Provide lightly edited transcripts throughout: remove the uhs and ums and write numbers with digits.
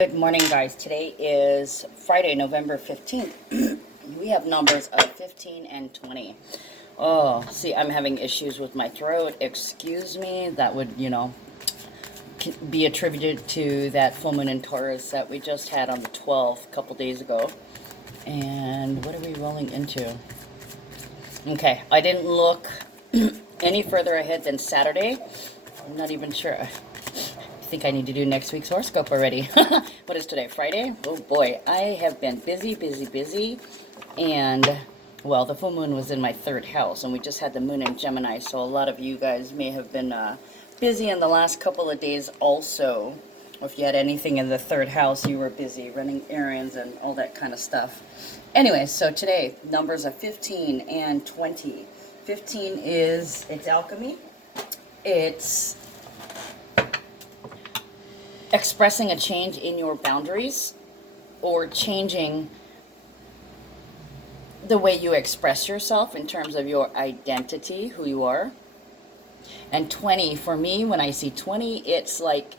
Good morning, guys. Today is Friday, November 15th. We have numbers of 15 and 20. Oh, see, I'm having issues with my throat. Excuse me. That would, be attributed to that full moon in Taurus that we just had on the 12th a couple days ago. And what are we rolling into? Okay, I didn't look any further ahead than Saturday. I'm not even sure. I think I need to do next week's horoscope already. What is today, Friday? Oh boy, I have been busy. And, well, the full moon was in my third house, and we just had the moon in Gemini, so a lot of you guys may have been busy in the last couple of days also. Or if you had anything in the third house, you were busy running errands and all that kind of stuff. Anyway, so today, numbers are 15 and 20. 15 is, it's alchemy. It's expressing a change in your boundaries or changing the way you express yourself in terms of your identity, who you are. And 20, for me, when I see 20, it's like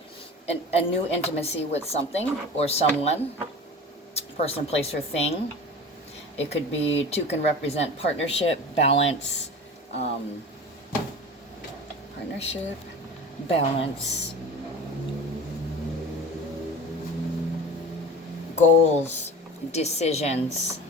a new intimacy with something or someone, person, place, or thing. It could be, 2 can represent partnership, balance, goals, decisions.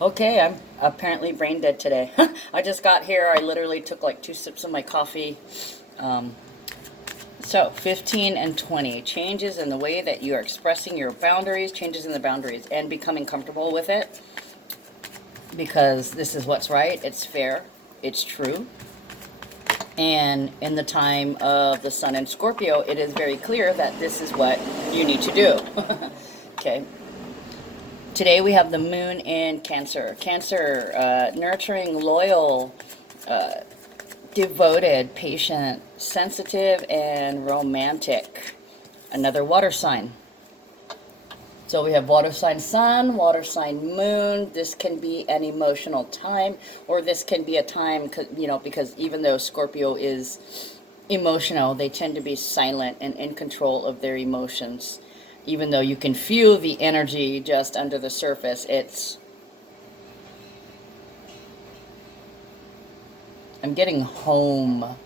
Okay, I'm apparently brain dead today. I just got here. I literally took like 2 sips of my coffee. So 15 and 20, changes in the way that you are expressing your boundaries, changes in the boundaries, and becoming comfortable with it. Because this is what's right, it's fair, it's true. And in the time of the sun in Scorpio, it is very clear that this is what you need to do. Okay. Today we have the moon in Cancer. Cancer, nurturing, loyal, devoted, patient, sensitive, and romantic. Another water sign. So we have water sign sun, water sign moon. This can be an emotional time, or this can be a time, because even though Scorpio is emotional, they tend to be silent and in control of their emotions. Even though you can feel the energy just under the surface, I'm getting home.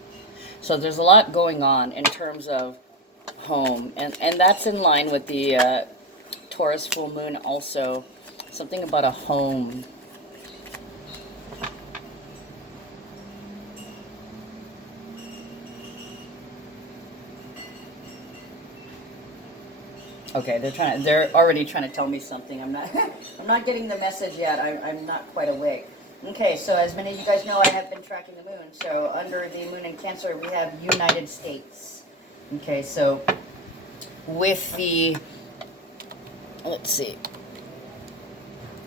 So there's a lot going on in terms of home, and that's in line with the Taurus full moon also. Something about a home. Okay, they're already trying to tell me something. I'm not getting the message yet. I'm not quite awake. Okay, so as many of you guys know, I have been tracking the moon. So under the moon in Cancer, we have United States. Okay, so with the, let's see,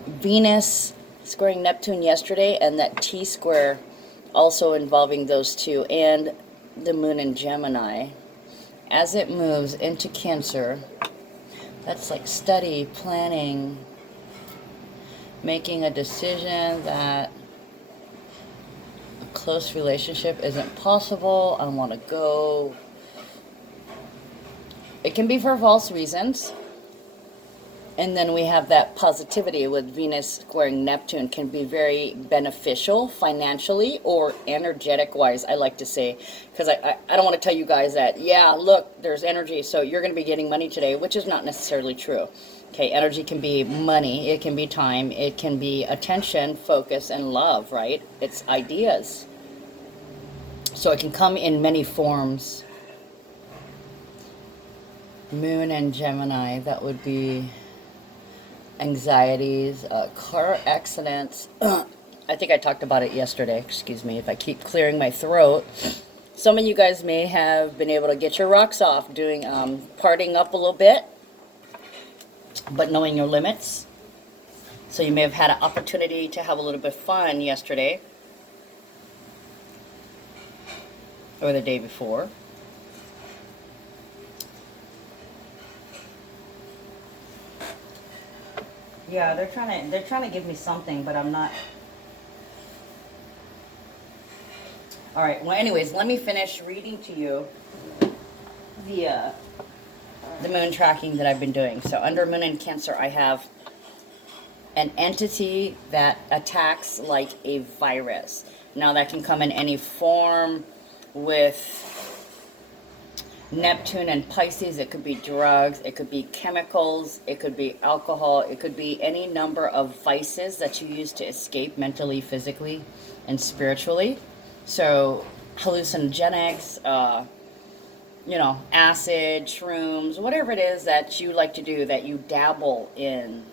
Venus squaring Neptune yesterday, and that T-square also involving those two, and the moon in Gemini. As it moves into Cancer, that's like study, planning, making a decision that a close relationship isn't possible. I want to go. It can be for false reasons. And then we have that positivity with Venus squaring Neptune, can be very beneficial financially or energetic-wise, I like to say. Because I don't want to tell you guys that, yeah, look, there's energy, so you're going to be getting money today, which is not necessarily true. Okay, energy can be money, it can be time, it can be attention, focus, and love, right? It's ideas. So it can come in many forms. Moon and Gemini, that would be anxieties, car accidents. I think I talked about it yesterday. Excuse me if I keep clearing my throat. Some of you guys may have been able to get your rocks off doing partying up a little bit, but knowing your limits. So you may have had an opportunity to have a little bit of fun yesterday or the day before. Yeah, they're trying to give me something, but I'm not All right. Well, anyways, let me finish reading to you the moon tracking that I've been doing. So under Moon in Cancer, I have an entity that attacks like a virus. Now that can come in any form with Neptune and Pisces. It could be drugs, it could be chemicals, it could be alcohol, it could be any number of vices that you use to escape mentally, physically, and spiritually. So hallucinogenics, you know, acid, shrooms, whatever it is that you like to do, that you dabble in.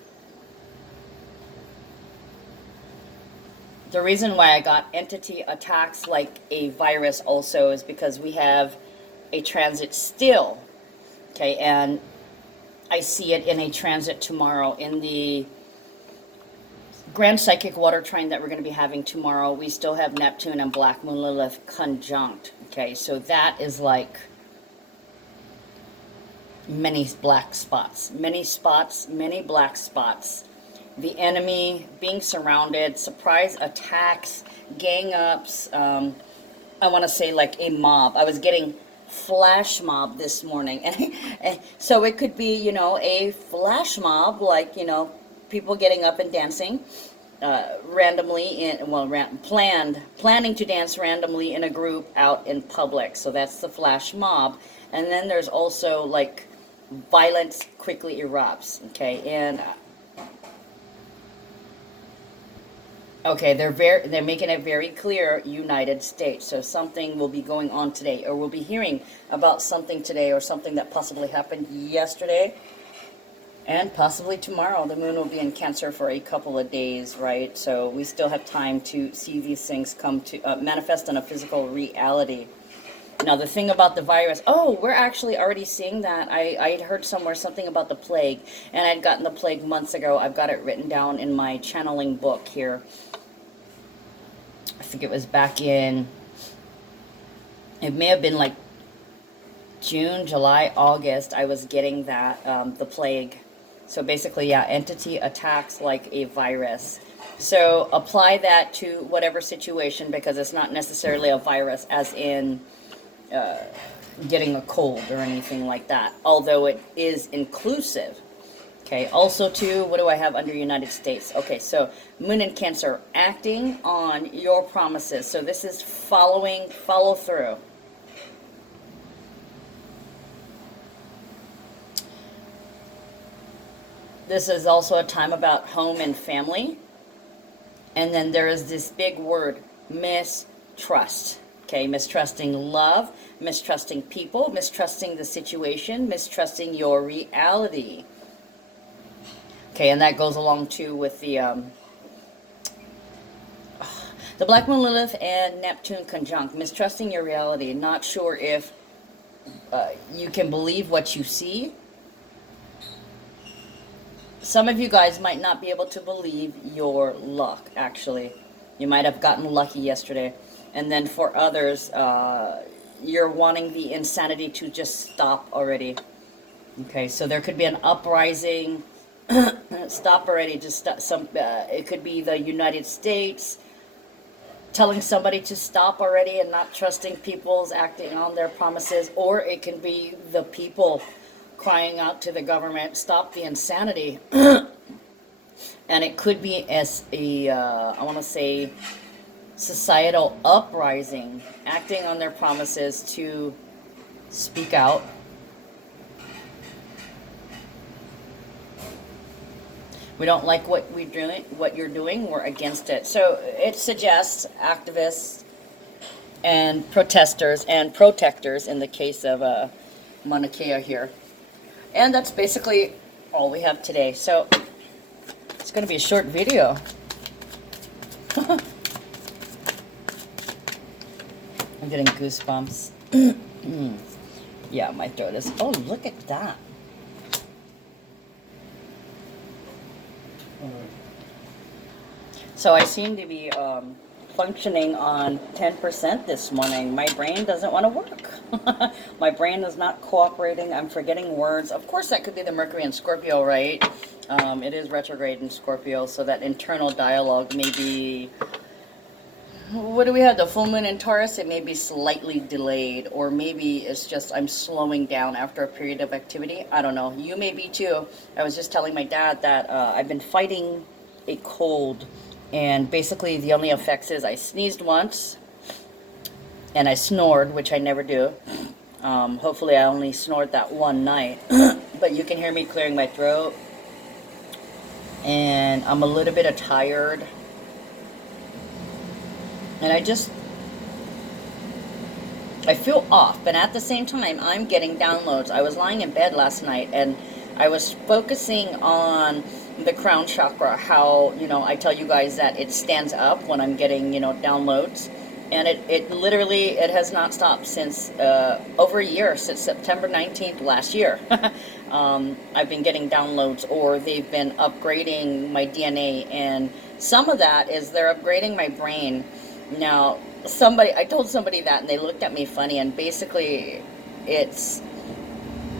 The reason why I got entity attacks like a virus also is because we have a transit still, okay, and I see it in a transit tomorrow in the Grand Psychic Water Trine that we're going to be having tomorrow. We still have Neptune and Black Moon Lilith conjunct, okay, so that is like many black spots, many spots, many black spots. The enemy, being surrounded, surprise attacks, gang ups, I want to say like a mob. I was getting flash mob this morning. And so it could be, you know, a flash mob, like, you know, people getting up and dancing randomly, planning to dance randomly in a group out in public. So that's the flash mob. And then there's also like violence quickly erupts, okay, and okay, they're making it very clear, United States. So something will be going on today, or we'll be hearing about something today, or something that possibly happened yesterday, and possibly tomorrow. The moon will be in Cancer for a couple of days, right? So we still have time to see these things come to manifest in a physical reality. Now, the thing about the virus, oh, we're actually already seeing that. I had heard somewhere something about the plague, and I'd gotten the plague months ago. I've got it written down in my channeling book here. I think it was back in, it may have been like June, July, August, I was getting that, the plague. So basically, yeah, entity attacks like a virus. So apply that to whatever situation, because it's not necessarily a virus as in getting a cold or anything like that, although it is inclusive. Okay, also too, what do I have under United States? Okay, so Moon in Cancer, acting on your promises. So this is follow through. This is also a time about home and family. And then there is this big word, mistrust. Okay, mistrusting love, mistrusting people, mistrusting the situation, mistrusting your reality. Okay, and that goes along too with the Black Moon Lilith and Neptune conjunct, mistrusting your reality, not sure if you can believe what you see. Some of you guys might not be able to believe your luck, actually. You might have gotten lucky yesterday. And then for others, you're wanting the insanity to just stop already. Okay, so there could be an uprising. Stop already. Just stop. It could be the United States telling somebody to stop already and not trusting people's acting on their promises, or it can be the people crying out to the government, stop the insanity. And it could be as a, I want to say, societal uprising, acting on their promises to speak out. We don't like what you're doing, we're against it. So it suggests activists and protesters and protectors in the case of Mauna Kea here. And that's basically all we have today. So it's going to be a short video. I'm getting goosebumps. Yeah, my throat is... Oh, look at that. So I seem to be functioning on 10% this morning. My brain doesn't want to work. My brain is not cooperating. I'm forgetting words. Of course, that could be the Mercury in Scorpio, right? It is retrograde in Scorpio, so that internal dialogue may be what do we have? The full moon in Taurus. It may be slightly delayed, or maybe it's just I'm slowing down after a period of activity. I don't know. You may be too. I was just telling my dad that I've been fighting a cold, and basically the only effects is I sneezed once and I snored, which I never do. Hopefully I only snored that one night, but you can hear me clearing my throat, and I'm a little bit tired. And I feel off, but at the same time, I'm getting downloads. I was lying in bed last night, and I was focusing on the crown chakra, how, I tell you guys that it stands up when I'm getting, downloads. And it literally, it has not stopped since over a year, since September 19th last year. I've been getting downloads, or they've been upgrading my DNA, and some of that is they're upgrading my brain. Now, I told somebody that, and they looked at me funny, and basically it's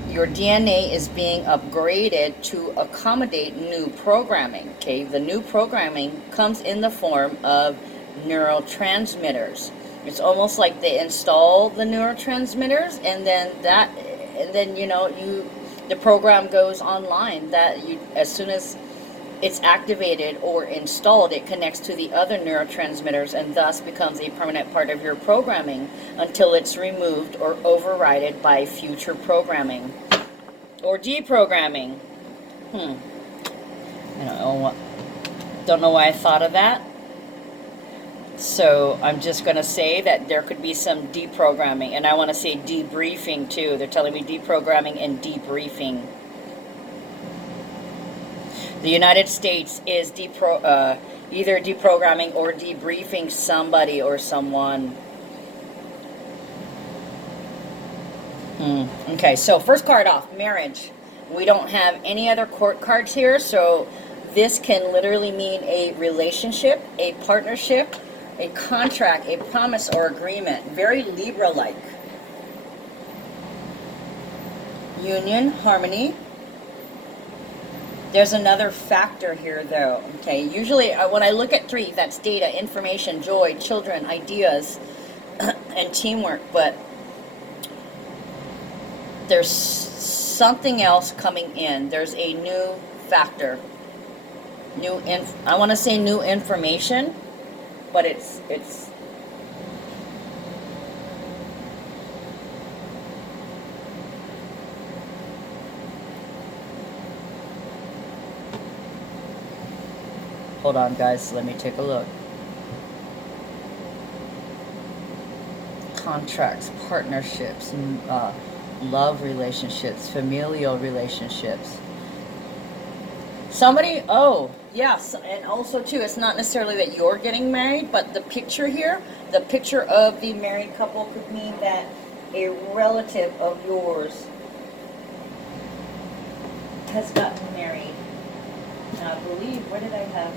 your DNA is being upgraded to accommodate new programming, okay? The new programming comes in the form of neurotransmitters. It's almost like they install the neurotransmitters, and then the program goes online, that you, as soon as it's activated or installed, it connects to the other neurotransmitters and thus becomes a permanent part of your programming until it's removed or overridden by future programming or deprogramming. I don't know why I thought of that. So I'm just going to say that there could be some deprogramming, and I want to say debriefing too. They're telling me deprogramming and debriefing. The United States is either deprogramming or debriefing somebody or someone. Okay, so first card off, marriage. We don't have any other court cards here, so this can literally mean a relationship, a partnership, a contract, a promise or agreement. Very Libra-like. Union, harmony. There's another factor here, though. Okay, usually when I look at 3, that's data, information, joy, children, ideas, and teamwork. But there's something else coming in. There's a new factor. I want to say new information, but it's hold on, guys, let me take a look. Contracts, partnerships, love relationships, familial relationships. Somebody, yes, and also too, it's not necessarily that you're getting married, but the picture here, the picture of the married couple could mean that a relative of yours has gotten married. Now, I believe, where did I have?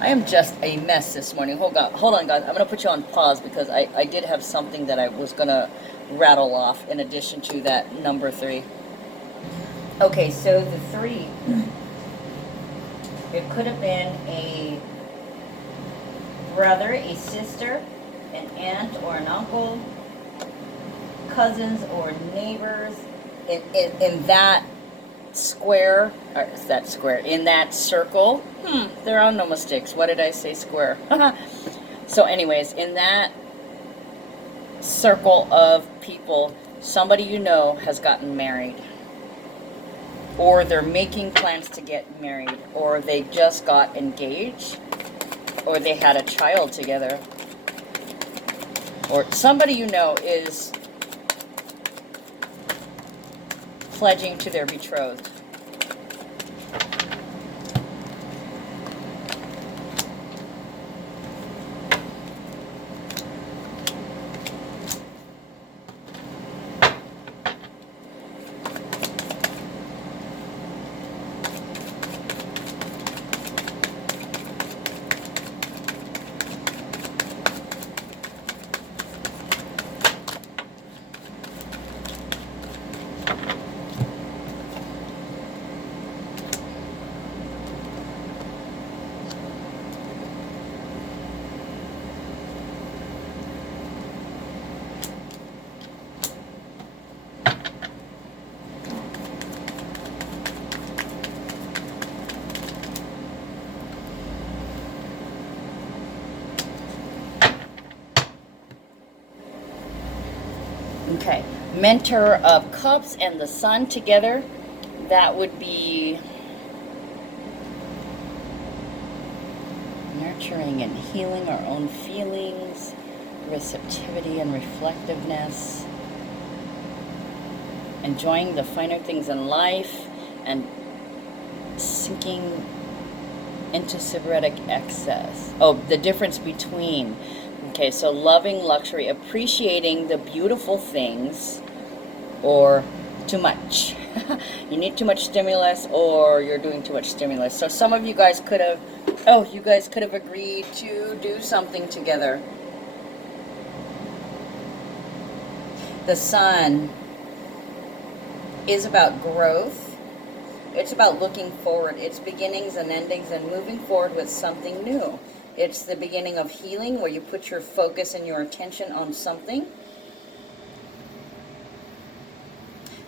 I am just a mess this morning. Hold on, guys. I'm going to put you on pause because I did have something that I was going to rattle off in addition to that number 3. Okay, so the 3, it could have been a brother, a sister, an aunt or an uncle, cousins or neighbors. In that square, or is that square, in that circle, there are no mistakes. What did I say, square? So anyways, in that circle of people, somebody you know has gotten married, or they're making plans to get married, or they just got engaged, or they had a child together, or somebody you know is pledging to their betrothed. Okay, Mentor of Cups and the Sun together. That would be nurturing and healing our own feelings, receptivity and reflectiveness, enjoying the finer things in life, and sinking into sybaritic excess. Oh, the difference between. Okay, so loving luxury, appreciating the beautiful things, or too much. You need too much stimulus, or you're doing too much stimulus. So some of you guys could have, oh, you guys could have agreed to do something together. The Sun is about growth. It's about looking forward. It's beginnings and endings and moving forward with something new. It's the beginning of healing, where you put your focus and your attention on something.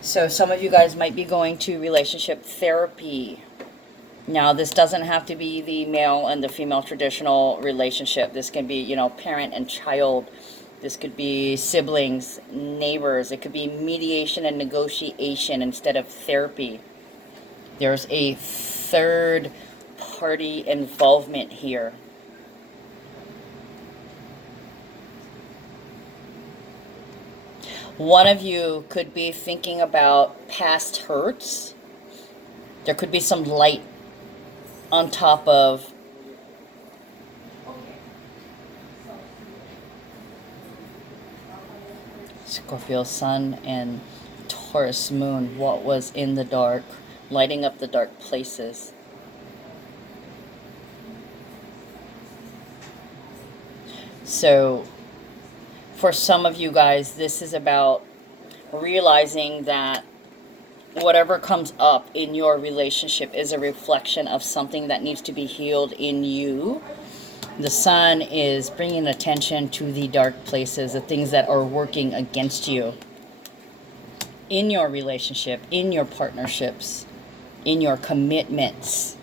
So some of you guys might be going to relationship therapy. Now, this doesn't have to be the male and the female traditional relationship. This can be, you know, parent and child. This could be siblings, neighbors. It could be mediation and negotiation instead of therapy. There's a third party involvement here. One of you could be thinking about past hurts. There could be some light on top of Scorpio Sun and Taurus Moon. What was in the dark, lighting up the dark places. So for some of you guys, this is about realizing that whatever comes up in your relationship is a reflection of something that needs to be healed in you. The Sun is bringing attention to the dark places, the things that are working against you in your relationship, in your partnerships, in your commitments.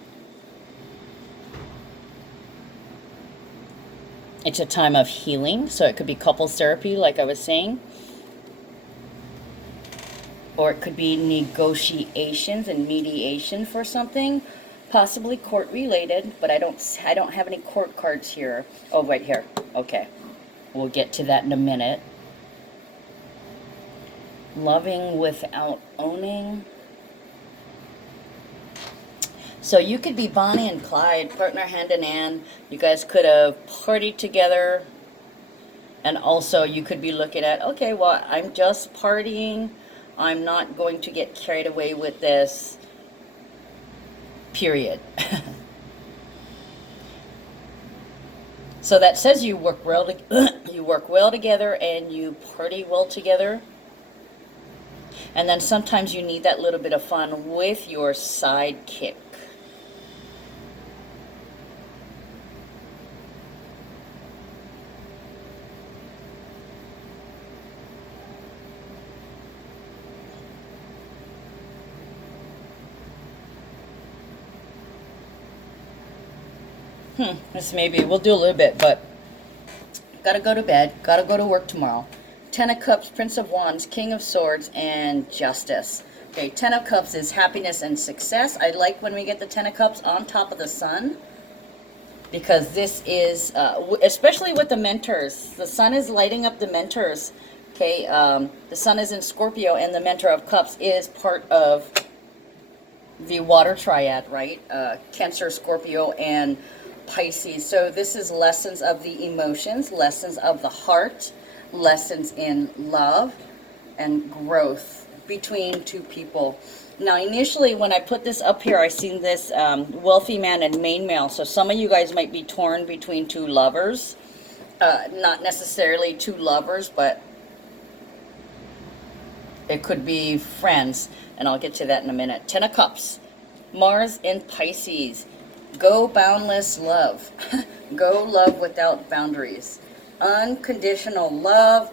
It's a time of healing, so it could be couples therapy, like I was saying. Or it could be negotiations and mediation for something, possibly court related, but I don't have any court cards here. Oh, right here. Okay. We'll get to that in a minute. Loving without owning. So you could be Bonnie and Clyde, partner hand in hand. You guys could have partied together. And also you could be looking at, okay, well, I'm just partying. I'm not going to get carried away with this, period. So that says you work well, you work well together and you party well together. And then sometimes you need that little bit of fun with your sidekick. This maybe, we'll do a little bit, but gotta go to bed, gotta go to work tomorrow. 10 of Cups, Prince of Wands, King of Swords, and Justice. Okay, 10 of Cups is happiness and success. I like when we get the 10 of Cups on top of the Sun, because this is, especially with the mentors, the Sun is lighting up the mentors. Okay, the Sun is in Scorpio, and the Mentor of Cups is part of the water triad, right? Cancer, Scorpio, and Pisces. So this is lessons of the emotions, lessons of the heart, lessons in love and growth between two people. Now, initially, when I put this up here, I seen this wealthy man and main male. So some of you guys might be torn between two lovers. Not necessarily two lovers, but it could be friends. And I'll get to that in a minute. 10 of Cups. Mars in Pisces. Go boundless love. Go love without boundaries. Unconditional love.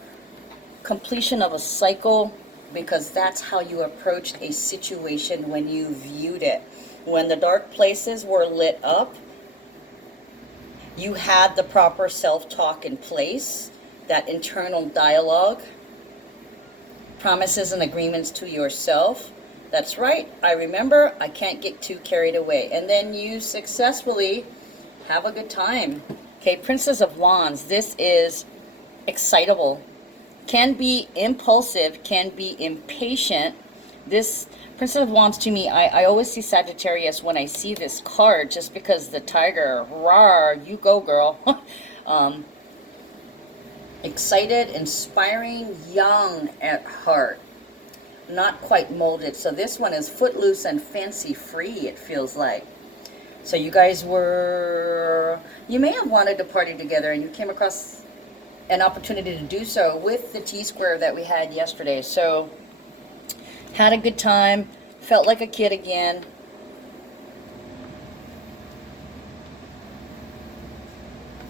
Completion of a cycle, because that's how you approached a situation when you viewed it. When the dark places were lit up, you had the proper self-talk in place, that internal dialogue. Promises and agreements to yourself. That's right. I remember. I can't get too carried away. And then you successfully have a good time. Okay, Princess of Wands. This is excitable. Can be impulsive, can be impatient. This Princess of Wands, to me, I always see Sagittarius when I see this card, just because the tiger, rawr, you go girl. Excited, inspiring, young at heart, not quite molded. So this one is footloose and fancy free, it feels like. So you guys you may have wanted to party together, and you came across an opportunity to do so with the T-square that we had yesterday. So had a good time, felt like a kid again.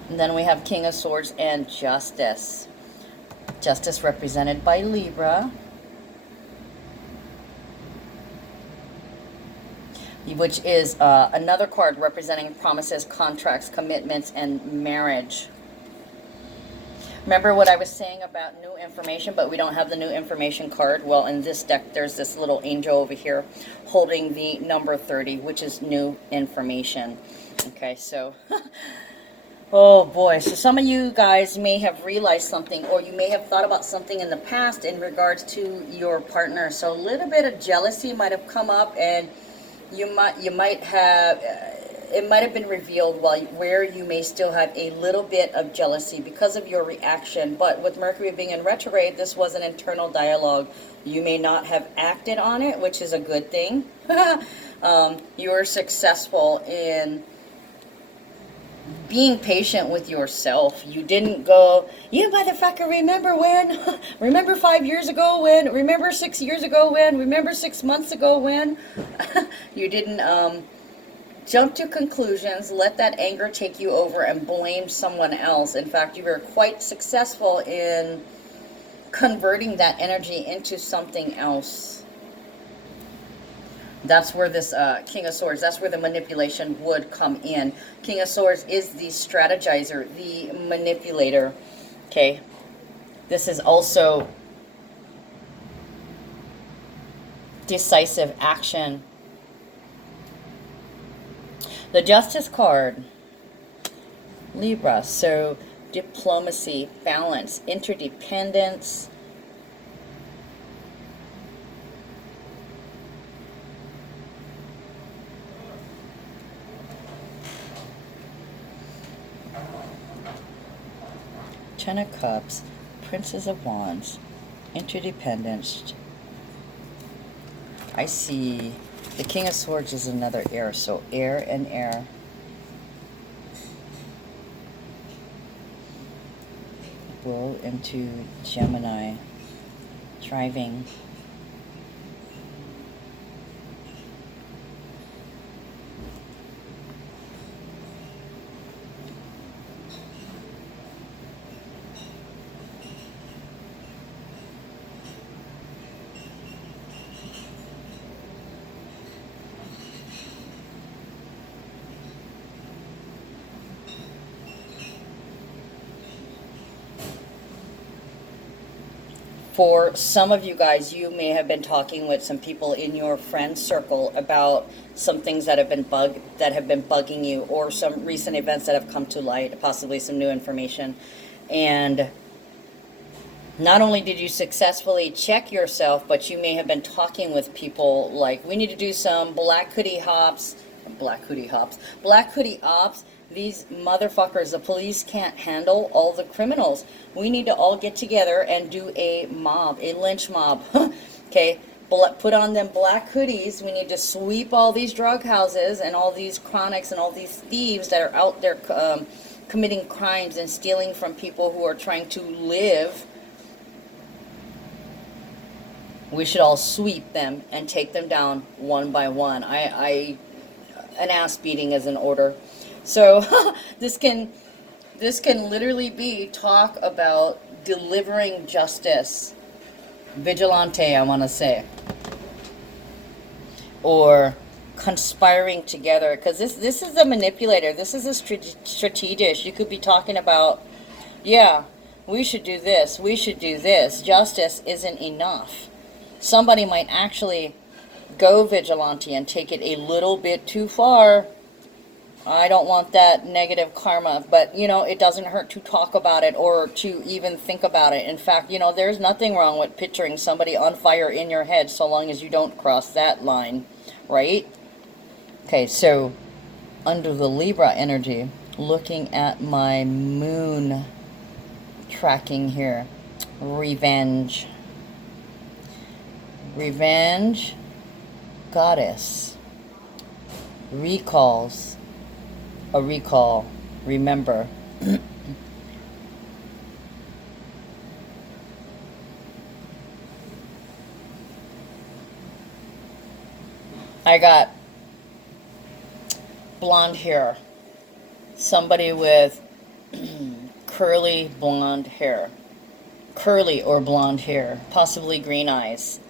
And then we have King of Swords and Justice. Justice represented by Libra, which is another card representing promises, contracts, commitments, and marriage. Remember what I was saying about new information, but we don't have the new information card? Well, in this deck, there's this little angel over here holding the number 30, which is new information. Okay, so, oh boy. So some of you guys may have realized something, or you may have thought about something in the past in regards to your partner. So a little bit of jealousy might have come up, and you might have... it might have been revealed where you may still have a little bit of jealousy because of your reaction. But with Mercury being in retrograde, this was an internal dialogue. You may not have acted on it, which is a good thing. You were successful in being patient with yourself. You didn't go, you motherfucker, remember when? Remember 5 years ago when? Remember 6 years ago when? Remember 6 months ago when? You didn't jump to conclusions, let that anger take you over, and blame someone else. In fact, you were quite successful in converting that energy into something else. That's where this King of Swords, that's where the manipulation would come in. King of Swords is the strategizer, the manipulator. Okay. This is also decisive action. The Justice card, Libra, so diplomacy, balance, interdependence. Ten of Cups, Princess of Wands, interdependence. I see the King of Swords is another air, so air and air. Bull into Gemini, driving. For some of you guys, you may have been talking with some people in your friend circle about some things that have been bugging you, or some recent events that have come to light, possibly some new information. And not only did you successfully check yourself, but you may have been talking with people like, we need to do some black hoodie ops. These motherfuckers, the police can't handle all the criminals. We need to all get together and do a mob, a lynch mob. Okay, put on them black hoodies. We need to sweep all these drug houses and all these chronics and all these thieves that are out there committing crimes and stealing from people who are trying to live. We should all sweep them and take them down one by one. An ass beating is in order. So this can literally be talk about delivering justice. Vigilante, I want to say. Or conspiring together. Because this is the manipulator. This is a strategist. You could be talking about, yeah, we should do this, we should do this. Justice isn't enough. Somebody might actually go vigilante and take it a little bit too far. I don't want that negative karma, but, you know, it doesn't hurt to talk about it or to even think about it. In fact, you know, there's nothing wrong with picturing somebody on fire in your head so long as you don't cross that line, right? Okay, so under the Libra energy, looking at my moon tracking here, revenge. Revenge, goddess, recalls. A recall, remember. I got blonde hair. Somebody with curly blonde hair. Curly or blonde hair. Possibly green eyes.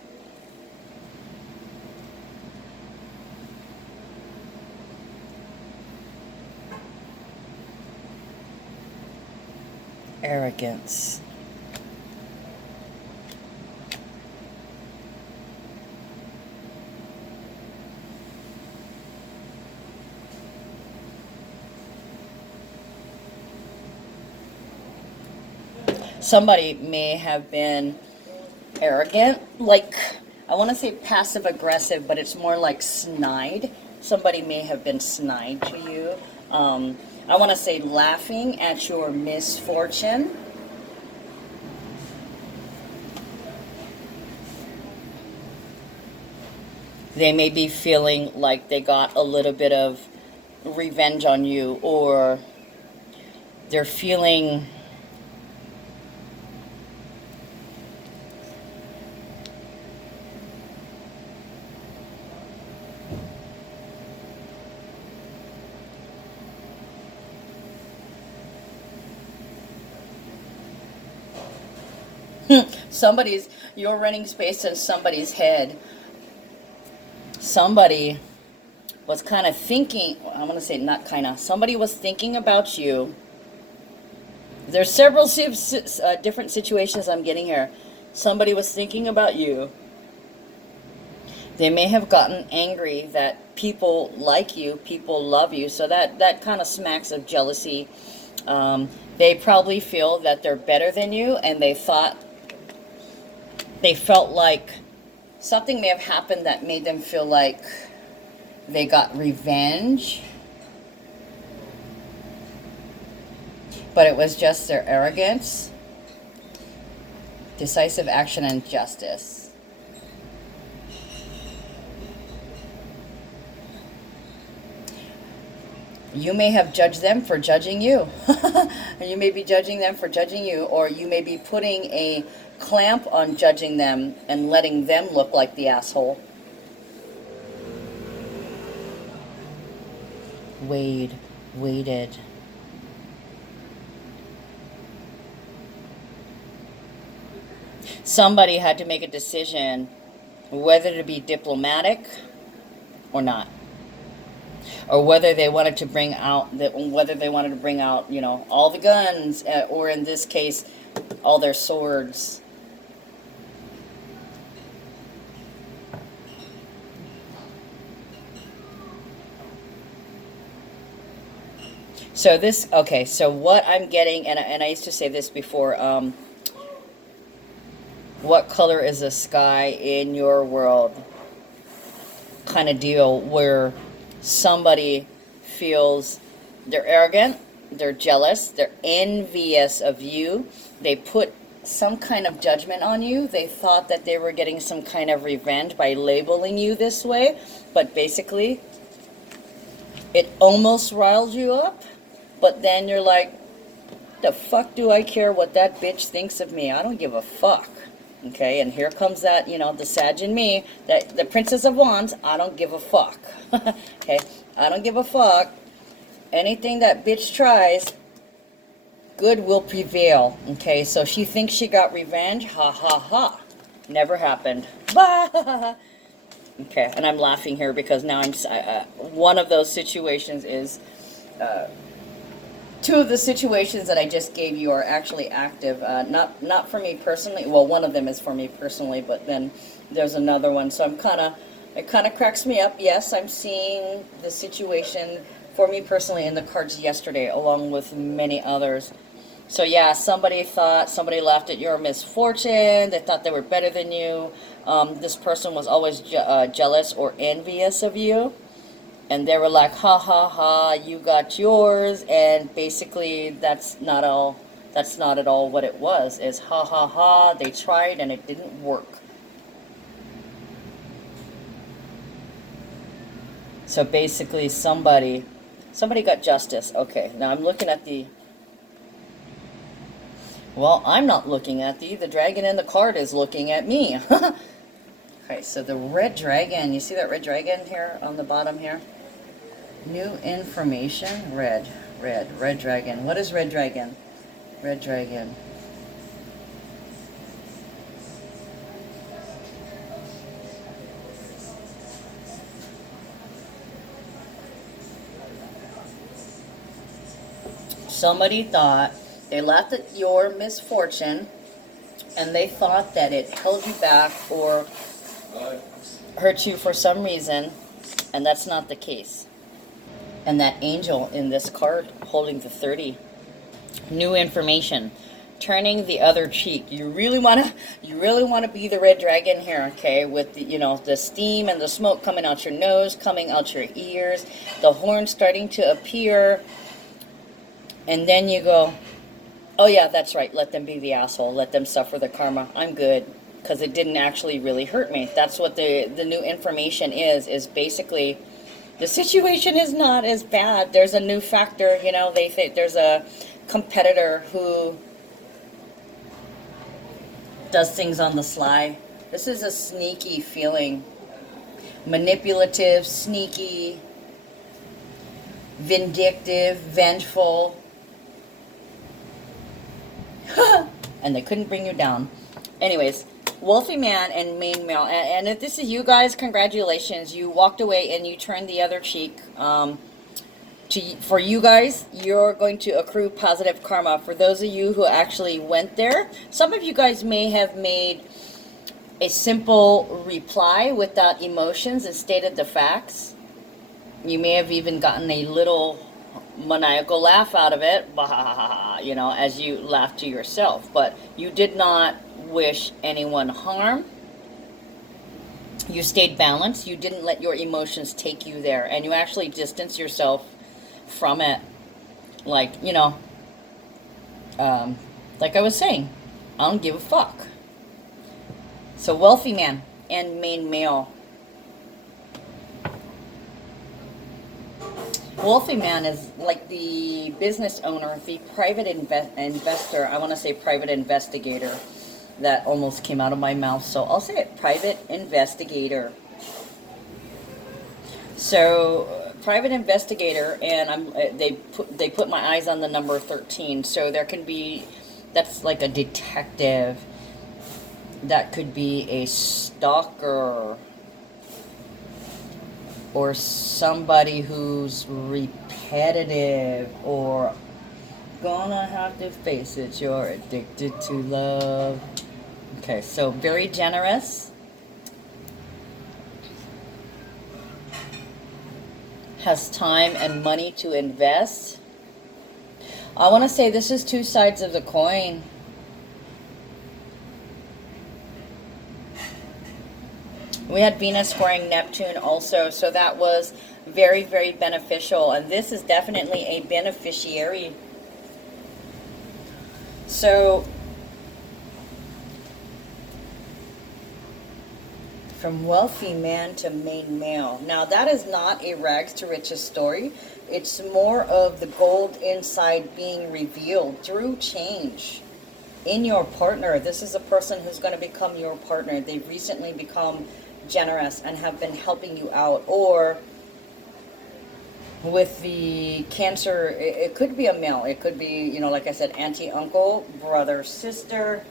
Arrogance. Somebody may have been arrogant, like, I want to say passive aggressive, but it's more like snide. Somebody may have been snide to you. I want to say laughing at your misfortune. They may be feeling like they got a little bit of revenge on you, or they're feeling you're renting space in somebody's head. Somebody was kind of thinking, I want to say not kind of, somebody was thinking about you. There's several different situations I'm getting here. Somebody was thinking about you. They may have gotten angry that people like you, people love you, so that kind of smacks of jealousy. They probably feel that they're better than you, and they felt like something may have happened that made them feel like they got revenge. But it was just their arrogance, decisive action, and justice. You may have judged them for judging you. You may be judging them for judging you, or you may be putting a clamp on judging them and letting them look like the asshole. Waited. Somebody had to make a decision whether to be diplomatic or not, or whether they wanted to bring out you know, all the guns, or in this case, all their swords. So this, okay, so what I'm getting, and I used to say this before, what color is the sky in your world kind of deal, where somebody feels they're arrogant, they're jealous, they're envious of you, they put some kind of judgment on you, they thought that they were getting some kind of revenge by labeling you this way, but basically it almost riles you up, but then you're like, the fuck do I care what that bitch thinks of me? I don't give a fuck. Okay, and here comes that, you know, the Sag in me, that the Princess of Wands, I don't give a fuck. Okay, I don't give a fuck. Anything that bitch tries, good will prevail. Okay, so she thinks she got revenge. Ha ha ha. Never happened. Okay, and I'm laughing here because now I'm one of those situations is two of the situations that I just gave you are actually active. Not for me personally. Well, one of them is for me personally, but then there's another one. So it kind of cracks me up. Yes, I'm seeing the situation for me personally in the cards yesterday, along with many others. So yeah, somebody laughed at your misfortune. They thought they were better than you. This person was always jealous or envious of you. And they were like, ha ha ha, you got yours. And basically that's not at all what it was. Is ha ha ha, they tried and it didn't work. So basically somebody got justice. Okay, now I'm looking at the, well, I'm not looking at the dragon in the card is looking at me. Okay, so the red dragon, you see that red dragon here on the bottom here? New information, red dragon. What is red dragon? Red dragon. Somebody thought, they laughed at your misfortune, and they thought that it held you back or hurt you for some reason, and that's not the case. And that angel in this card holding the 30. New information. Turning the other cheek. You really wanna be the red dragon here, okay? With the, the steam and the smoke coming out your nose, coming out your ears, the horn starting to appear, and then you go, oh yeah, that's right, let them be the asshole, let them suffer the karma. I'm good, because it didn't actually really hurt me. That's what the new information is basically, the situation is not as bad. There's a new factor, they think there's a competitor who does things on the sly. This is a sneaky feeling. Manipulative, sneaky, vindictive, vengeful. And they couldn't bring you down. Anyways, wealthy man and main male. And if this is you guys, congratulations. You walked away and you turned the other cheek. For you guys, you're going to accrue positive karma. For those of you who actually went there, some of you guys may have made a simple reply without emotions and stated the facts. You may have even gotten a little maniacal laugh out of it, as you laughed to yourself. But you did not wish anyone harm. You stayed balanced. You didn't let your emotions take you there, and you actually distanced yourself from it. Like like I was saying, I don't give a fuck. So wealthy man and main male. Wealthy man is like the business owner, the private investor. I want to say private investigator. That almost came out of my mouth, so I'll say it. Private investigator. So private investigator, and they put my eyes on the number 13. So there can be, that's like a detective. That could be a stalker. Or somebody who's repetitive, or gonna have to face it, you're addicted to love. Okay, so very generous. Has time and money to invest. I want to say this is two sides of the coin. We had Venus squaring Neptune also, so that was very, very beneficial. And this is definitely a beneficiary. So, from wealthy man to main male. Now, that is not a rags to riches story. It's more of the gold inside being revealed through change in your partner. This is a person who's going to become your partner. They've recently become generous and have been helping you out. Or with the Cancer, it could be a male. It could be, like I said, auntie, uncle, brother, sister.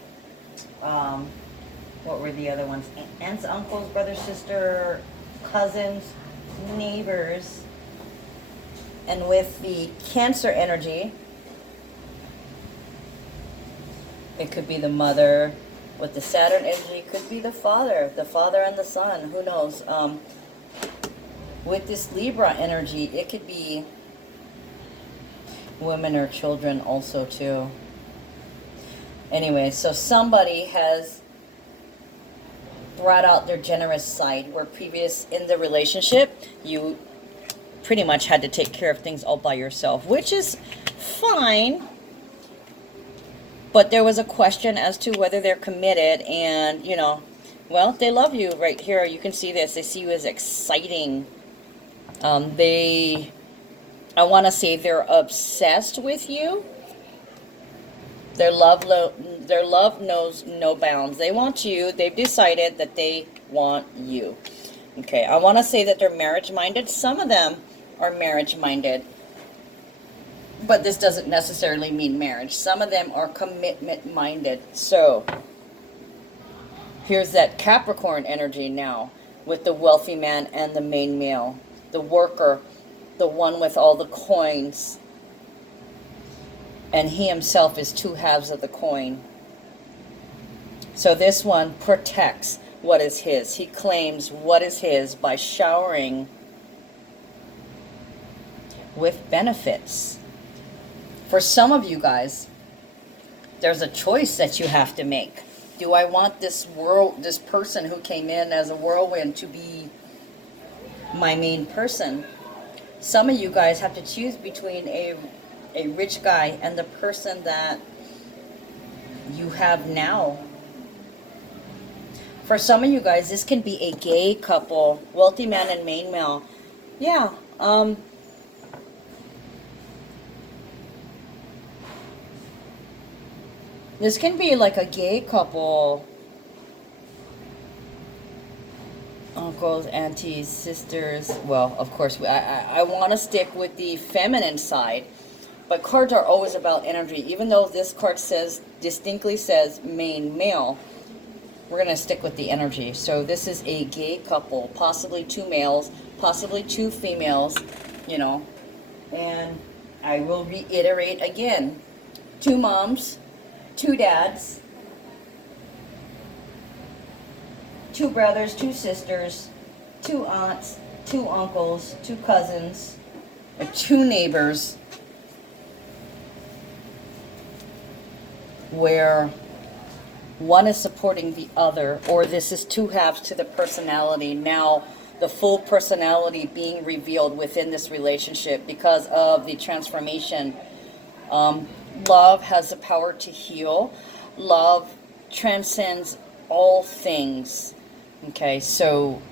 What were the other ones? Aunts, uncles, brother, sister, cousins, neighbors. And with the Cancer energy, It could be the mother. With the Saturn energy, it could be the father and the son. Who knows? With this Libra energy, it could be women or children also too. Anyway, so somebody has brought out their generous side, where previous in the relationship, you pretty much had to take care of things all by yourself, which is fine. But there was a question as to whether they're committed, and, you know, well, they love you right here. You can see this. They see you as exciting. I want to say they're obsessed with you. Their love knows no bounds. They want you. They've decided that they want you. Okay, I want to say that they're marriage-minded. Some of them are marriage-minded, but this doesn't necessarily mean marriage. Some of them are commitment-minded. So here's that Capricorn energy now with the wealthy man and the main male, the worker, the one with all the coins. And he himself is two halves of the coin. So this one protects what is his. He claims what is his by showering with benefits. For some of you guys, there's a choice that you have to make. Do I want this person who came in as a whirlwind to be my main person? Some of you guys have to choose between a rich guy and the person that you have now. For some of you guys, this can be a gay couple, wealthy man and main male. Yeah, this can be like a gay couple. Uncles, aunties, sisters. Well, of course, I want to stick with the feminine side. But cards are always about energy. Even though this card distinctly says main male, we're going to stick with the energy. So this is a gay couple, possibly two males, possibly two females, you know. And I will reiterate again, two moms, two dads, two brothers, two sisters, two aunts, two uncles, two cousins, or two neighbors, where one is supporting the other, or this is two halves to the personality. Now, the full personality being revealed within this relationship because of the transformation. Love has the power to heal. Love transcends all things. Okay, so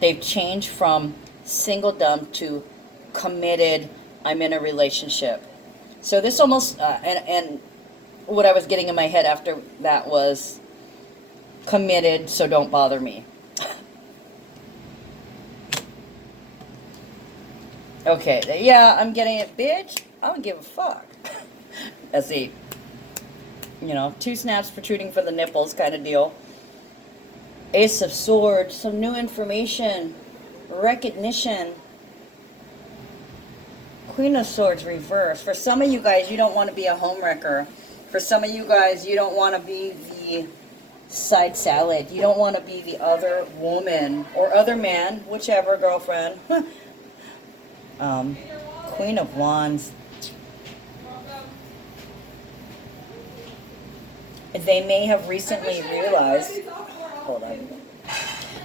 they've changed from singledom to committed, I'm in a relationship. So this almost, and what I was getting in my head after that was committed, so don't bother me. Okay, yeah, I'm getting it, bitch. I don't give a fuck. That's the, you know, two snaps protruding from the nipples kind of deal. Ace of Swords, some new information, recognition. Queen of Swords reverse. For some of you guys, you don't want to be a homewrecker. For some of you guys, you don't want to be the side salad. You don't want to be the other woman or other man, whichever, girlfriend. Queen of Wands. They may have recently realized, hold on.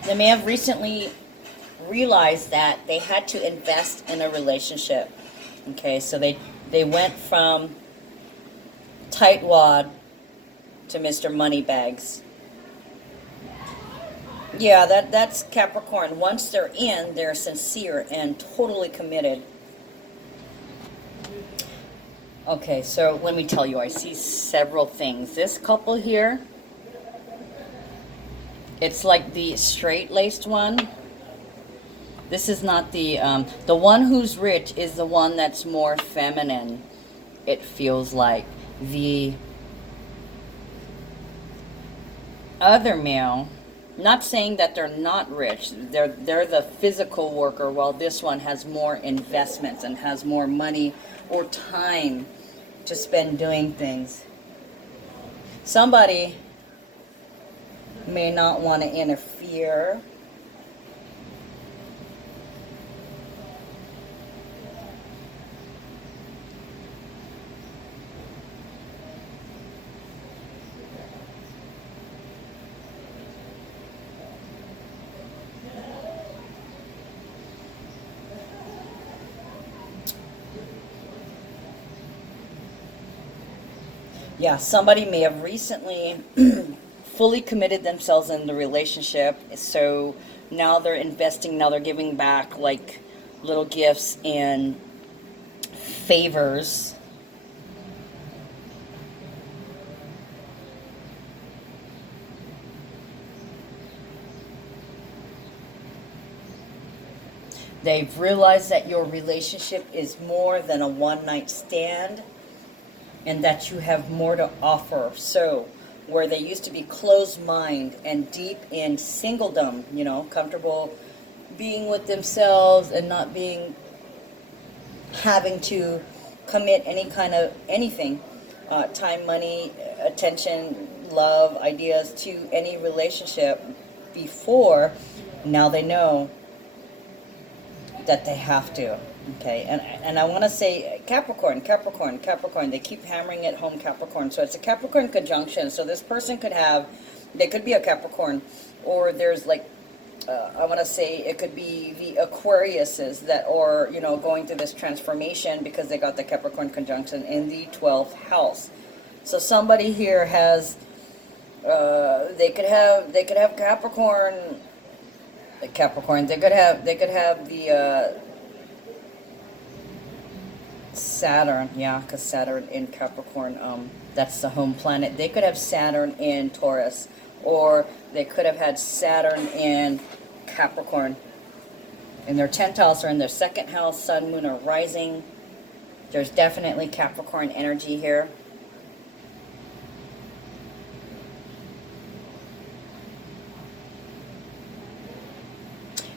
They may have recently realized that they had to invest in a relationship. Okay, so they went from tightwad to Mr. Moneybags. Yeah, that's Capricorn. Once they're in, they're sincere and totally committed. Okay, so let me tell you, I see several things. This couple here, it's like the straight-laced one. This is not the one who's rich is the one that's more feminine, it feels like. The other male, not saying that they're not rich, they're the physical worker, while this one has more investments and has more money or time to spend doing things. Somebody may not want to interfere. Yeah, somebody may have recently fully committed themselves in the relationship, so now they're investing, now they're giving back like little gifts and favors. They've realized that your relationship is more than a one-night stand and that you have more to offer. So, where they used to be closed mind and deep in singledom, you know, comfortable being with themselves and not being, having to commit any kind of anything, time, money, attention, love, ideas to any relationship before, now they know that they have to. Okay, and I want to say Capricorn, Capricorn, Capricorn. They keep hammering it home, Capricorn. So it's a Capricorn conjunction. So this person could have, they could be a Capricorn, or there's like, I want to say it could be the Aquariuses that are, you know, going through this transformation because they got the Capricorn conjunction in the 12th house. So somebody here has, they could have Capricorn. Capricorn. They could have the Saturn, yeah, because Saturn in Capricorn, that's the home planet. They could have Saturn in Taurus, or they could have had Saturn in Capricorn. In their 10th house or in their 2nd house, Sun, Moon, or Rising. There's definitely Capricorn energy here.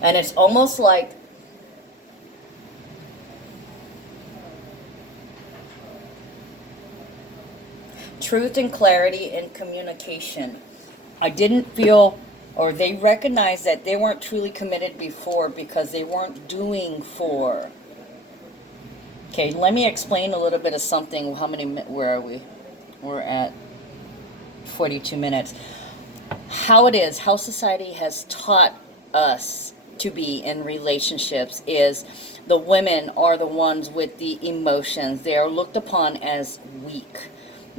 And it's almost like truth and clarity in communication. I didn't feel, or they recognized that they weren't truly committed before because they weren't doing for. Okay, let me explain a little bit of something. How many, where are we? We're at 42 minutes. How it is, how society has taught us to be in relationships is the women are the ones with the emotions. They are looked upon as weak.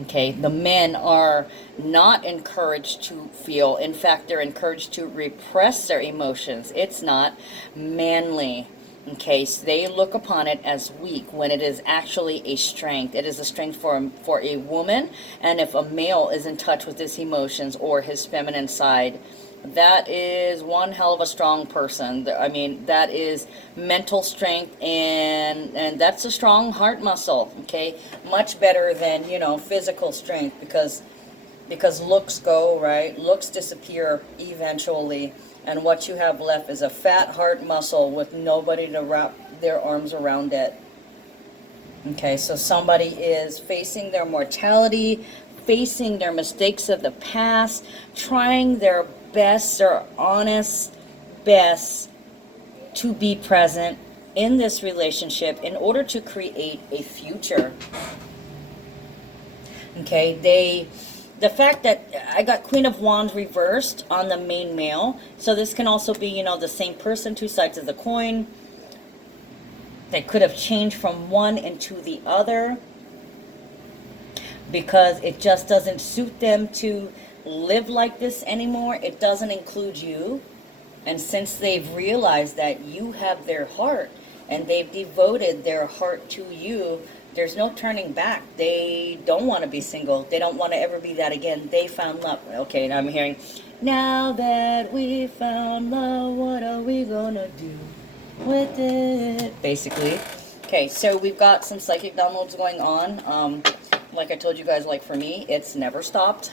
Okay, the men are not encouraged to feel. In fact, they're encouraged to repress their emotions. It's not manly. Okay, so they look upon it as weak when it is actually a strength. It is a strength for a woman, and if a male is in touch with his emotions or his feminine side, that is one hell of a strong person. I mean, that is mental strength, and that's a strong heart muscle. Okay, much better than, you know, physical strength, because looks go, right? Looks disappear eventually, and what you have left is a fat heart muscle with nobody to wrap their arms around it. Okay, so somebody is facing their mortality, facing their mistakes of the past, trying their best, their honest best to be present in this relationship in order to create a future. Okay, the fact that I got Queen of Wands reversed on the main male, so this can also be, you know, the same person, two sides of the coin. They could have changed from one into the other because it just doesn't suit them to live like this anymore. It doesn't include you. And since they've realized that you have their heart and they've devoted their heart to you, there's no turning back. They don't want to be single. They don't want to ever be that again. They found love. Okay, now I'm hearing, now that we found love, what are we gonna do with it? Basically. Okay, so we've got some psychic downloads going on. Like I told you guys, like for me, it's never stopped.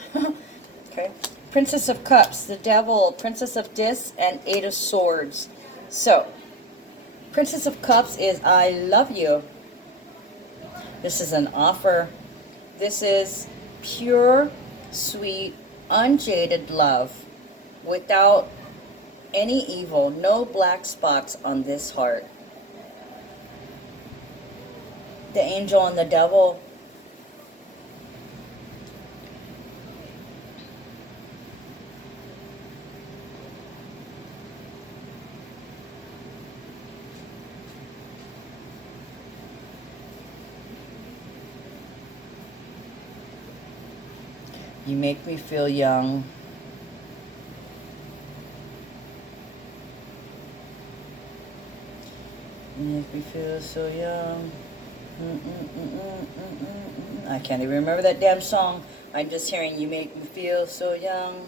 Okay, Princess of Cups, the Devil, Princess of Discs, and Eight of Swords. So, Princess of Cups is I love you. This is an offer. This is pure, sweet, unjaded love without any evil, no black spots on this heart. The angel and the devil. You make me feel young. You make me feel so young. I can't even remember that damn song. I'm just hearing you make me feel so young.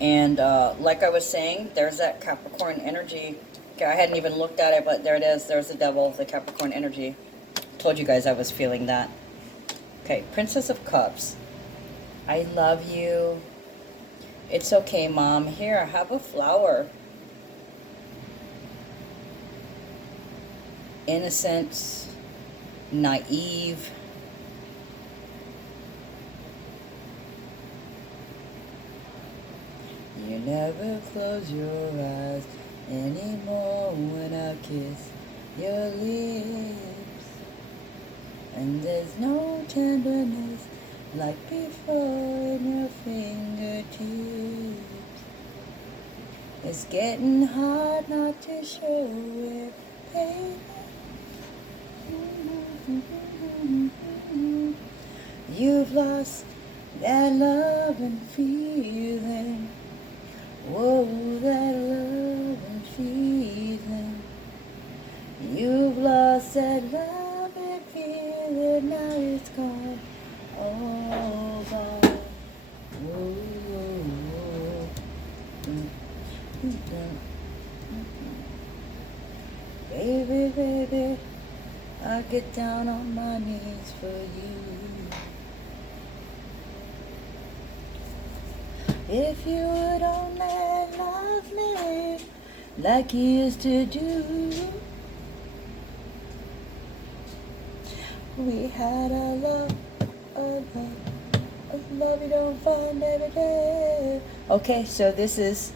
And like I was saying, there's that Capricorn energy. Okay, I hadn't even looked at it, but there it is. There's the devil, the Capricorn energy. Told you guys I was feeling that. Okay, Princess of Cups. I love you. It's okay, Mom. Here, have a flower. Innocence, naive. You never close your eyes anymore when I kiss your lips. And there's no tenderness like before in your fingertips. It's getting hard not to show it, baby. You've lost that love and feeling. Whoa, that love and feeling. You've lost that love and feeling. Now it's gone. Oh, gone. Whoa, whoa, whoa. Baby, baby, I get down on my knees for you. If you would only love me like you used to do. We had a love you don't find every day. Okay, so this is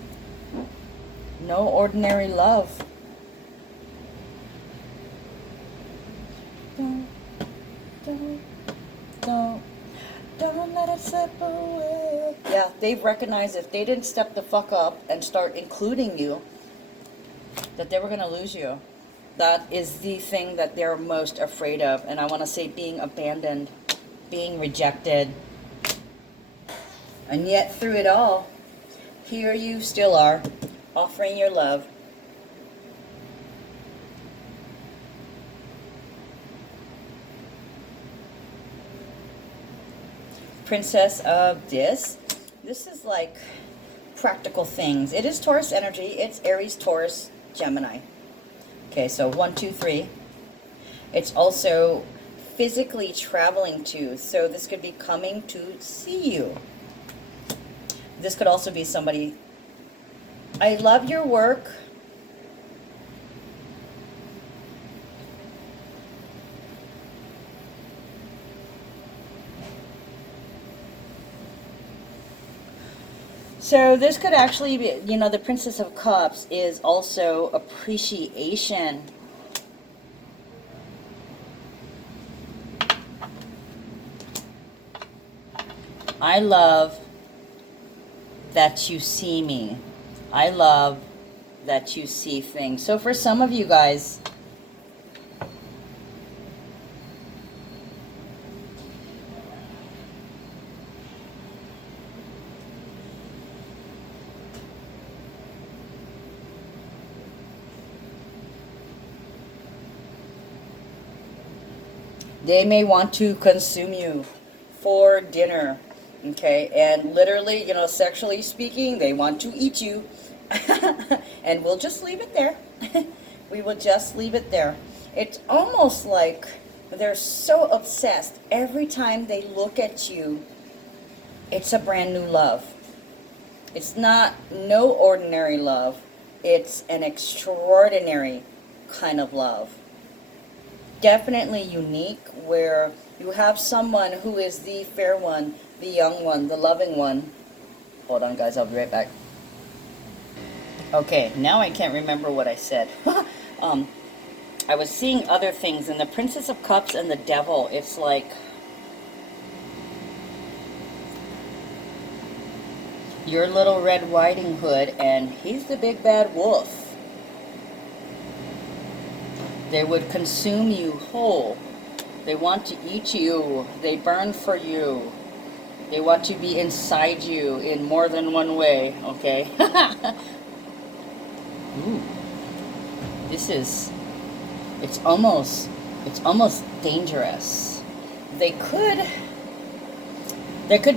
no ordinary love. Don't let it slip away. Yeah, they've recognized if they didn't step the fuck up and start including you, that they were going to lose you. That is the thing that they're most afraid of. And I want to say being abandoned, being rejected. And yet through it all, here you still are, offering your love. Princess of This. This is like practical things. It is Taurus energy. It's Aries, Taurus, Gemini. Okay, so 1, 2, 3. It's also physically traveling to. So this could be coming to see you. This could also be somebody. I love your work. So this could actually be, you know, the Princess of Cups is also appreciation. I love that you see me. I love that you see things. So for some of you guys, they may want to consume you for dinner, okay? And literally, you know, sexually speaking, they want to eat you. And we'll just leave it there. We will just leave it there. It's almost like they're so obsessed. Every time they look at you, it's a brand new love. It's not no ordinary love. It's an extraordinary kind of love. definitely unique, where you have someone who is the fair one, the young one, the loving one. Hold on, guys, I'll be right back. Okay, now I can't remember what I said. I was seeing other things, and the Princess of Cups and the Devil, it's like your little Red Riding Hood, and he's the big bad wolf. They would consume you whole. They want to eat you. They burn for you. They want to be inside you in more than one way, okay? Ooh. This is, it's almost dangerous. They could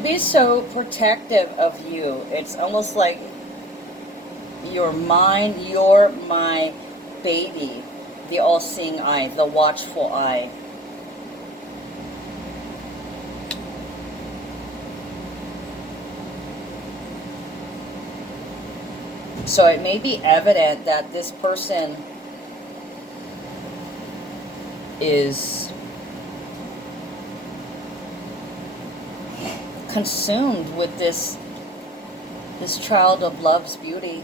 be so protective of you. It's almost like you're mine, you're my baby. The all-seeing eye, the watchful eye. So it may be evident that this person is consumed with this child of love's beauty.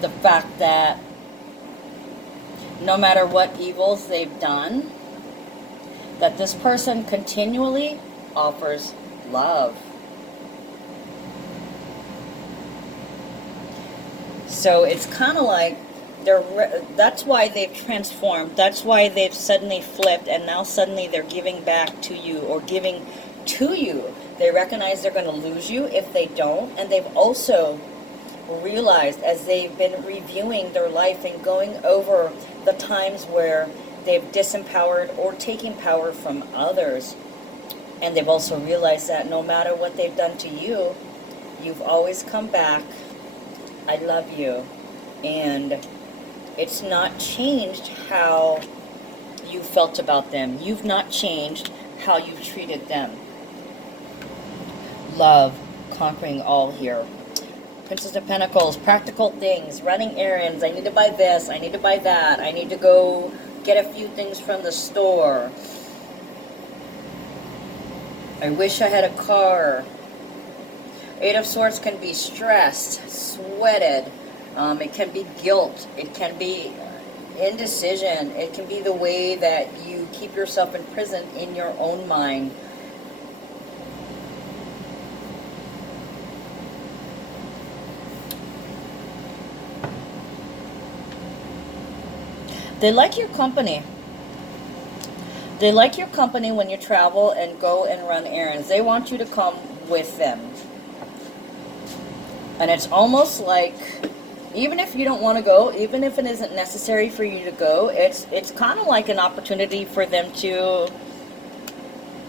The fact that no matter what evils they've done, that this person continually offers love. So it's kind of like that's why they've transformed. That's why they've suddenly flipped, and now suddenly they're giving back to you, or giving to you. They recognize they're going to lose you if they don't, and they've also realized, as they've been reviewing their life and going over the times where they've disempowered or taken power from others, and they've also realized that no matter what they've done to you, you've always come back. I love you. And it's not changed how you felt about them. You've not changed how you've treated them. Love conquering all here. Princess of Pentacles, practical things, running errands. I need to buy this, I need to buy that, I need to go get a few things from the store. I wish I had a car. Eight of Swords can be stressed, sweated. It can be guilt. It can be indecision. It can be the way that you keep yourself imprisoned in your own mind. They like your company. They like your company when you travel and go and run errands. They want you to come with them. And it's almost like, even if you don't want to go, even if it isn't necessary for you to go, it's kind of like an opportunity for them to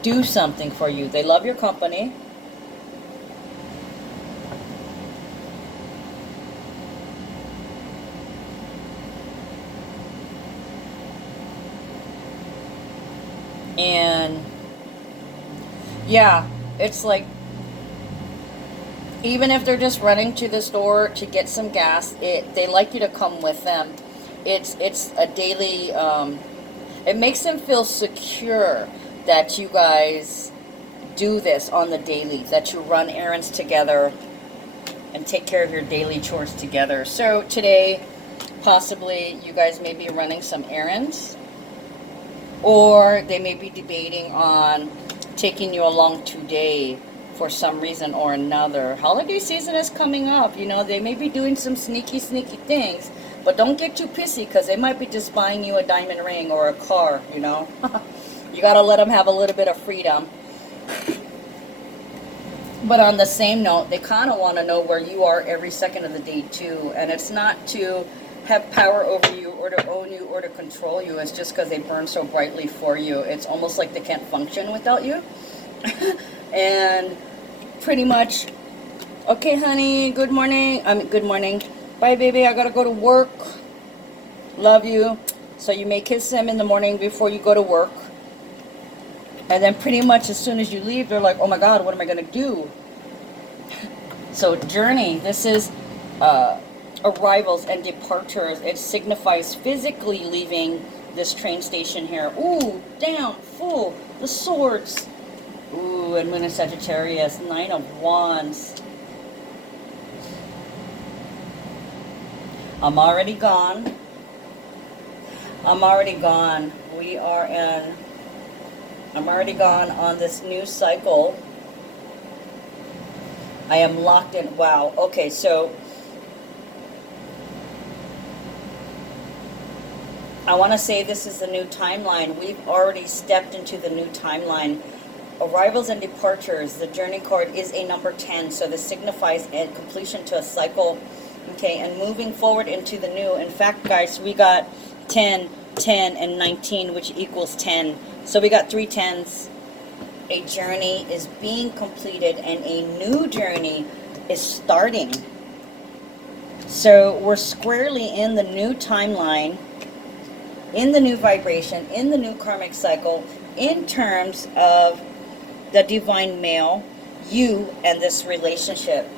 do something for you. They love your company. And yeah, it's like, even if they're just running to the store to get some gas, they like you to come with them. It's a daily, it makes them feel secure that you guys do this on the daily, that you run errands together and take care of your daily chores together. So today, possibly you guys may be running some errands, or they may be debating on taking you along today for some reason or another. Holiday season is coming up. You know, they may be doing some sneaky things, but don't get too pissy, because they might be just buying you a diamond ring or a car, you know. You got to let them have a little bit of freedom. But on the same note, they kind of want to know where you are every second of the day too. And it's not to have power over you or to own you or to control you. It's just because they burn so brightly for you. It's almost like they can't function without you. And pretty much, okay honey, good morning. Good morning. Bye baby, I gotta go to work. Love you. So you may kiss them in the morning before you go to work. And then pretty much as soon as you leave, they're like, oh my God, what am I gonna do? So journey, this is arrivals and departures. It signifies physically leaving this train station here. Ooh, down, full, the swords. Ooh, and Moon in Sagittarius, 9 of Wands. I'm already gone. I'm already gone. I'm already gone on this new cycle. I am locked in. Wow. Okay, so I want to say this is the new timeline. We've already stepped into the new timeline. Arrivals and departures. The journey card is a number 10, so this signifies a completion to a cycle. Okay, and moving forward into the new. In fact, guys, we got 10, 10, and 19, which equals 10. So we got 3 10s. A journey is being completed and a new journey is starting. So we're squarely in the new timeline, in the new vibration, in the new karmic cycle, in terms of the divine male, you, and this relationship.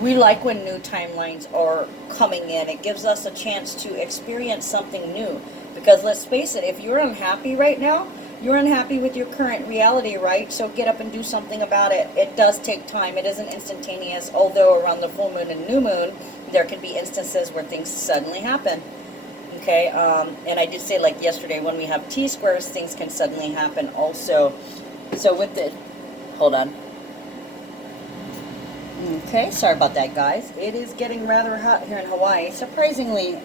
We like when new timelines are coming in. It gives us a chance to experience something new. Because let's face it, if you're unhappy right now, you're unhappy with your current reality, right? So get up and do something about it. It does take time. It isn't instantaneous, although around the full moon and new moon, there can be instances where things suddenly happen. Okay, and I did say, like yesterday, when we have T-squares, things can suddenly happen also. So with the, hold on. Okay, sorry about that, guys. It is getting rather hot here in Hawaii. Surprisingly,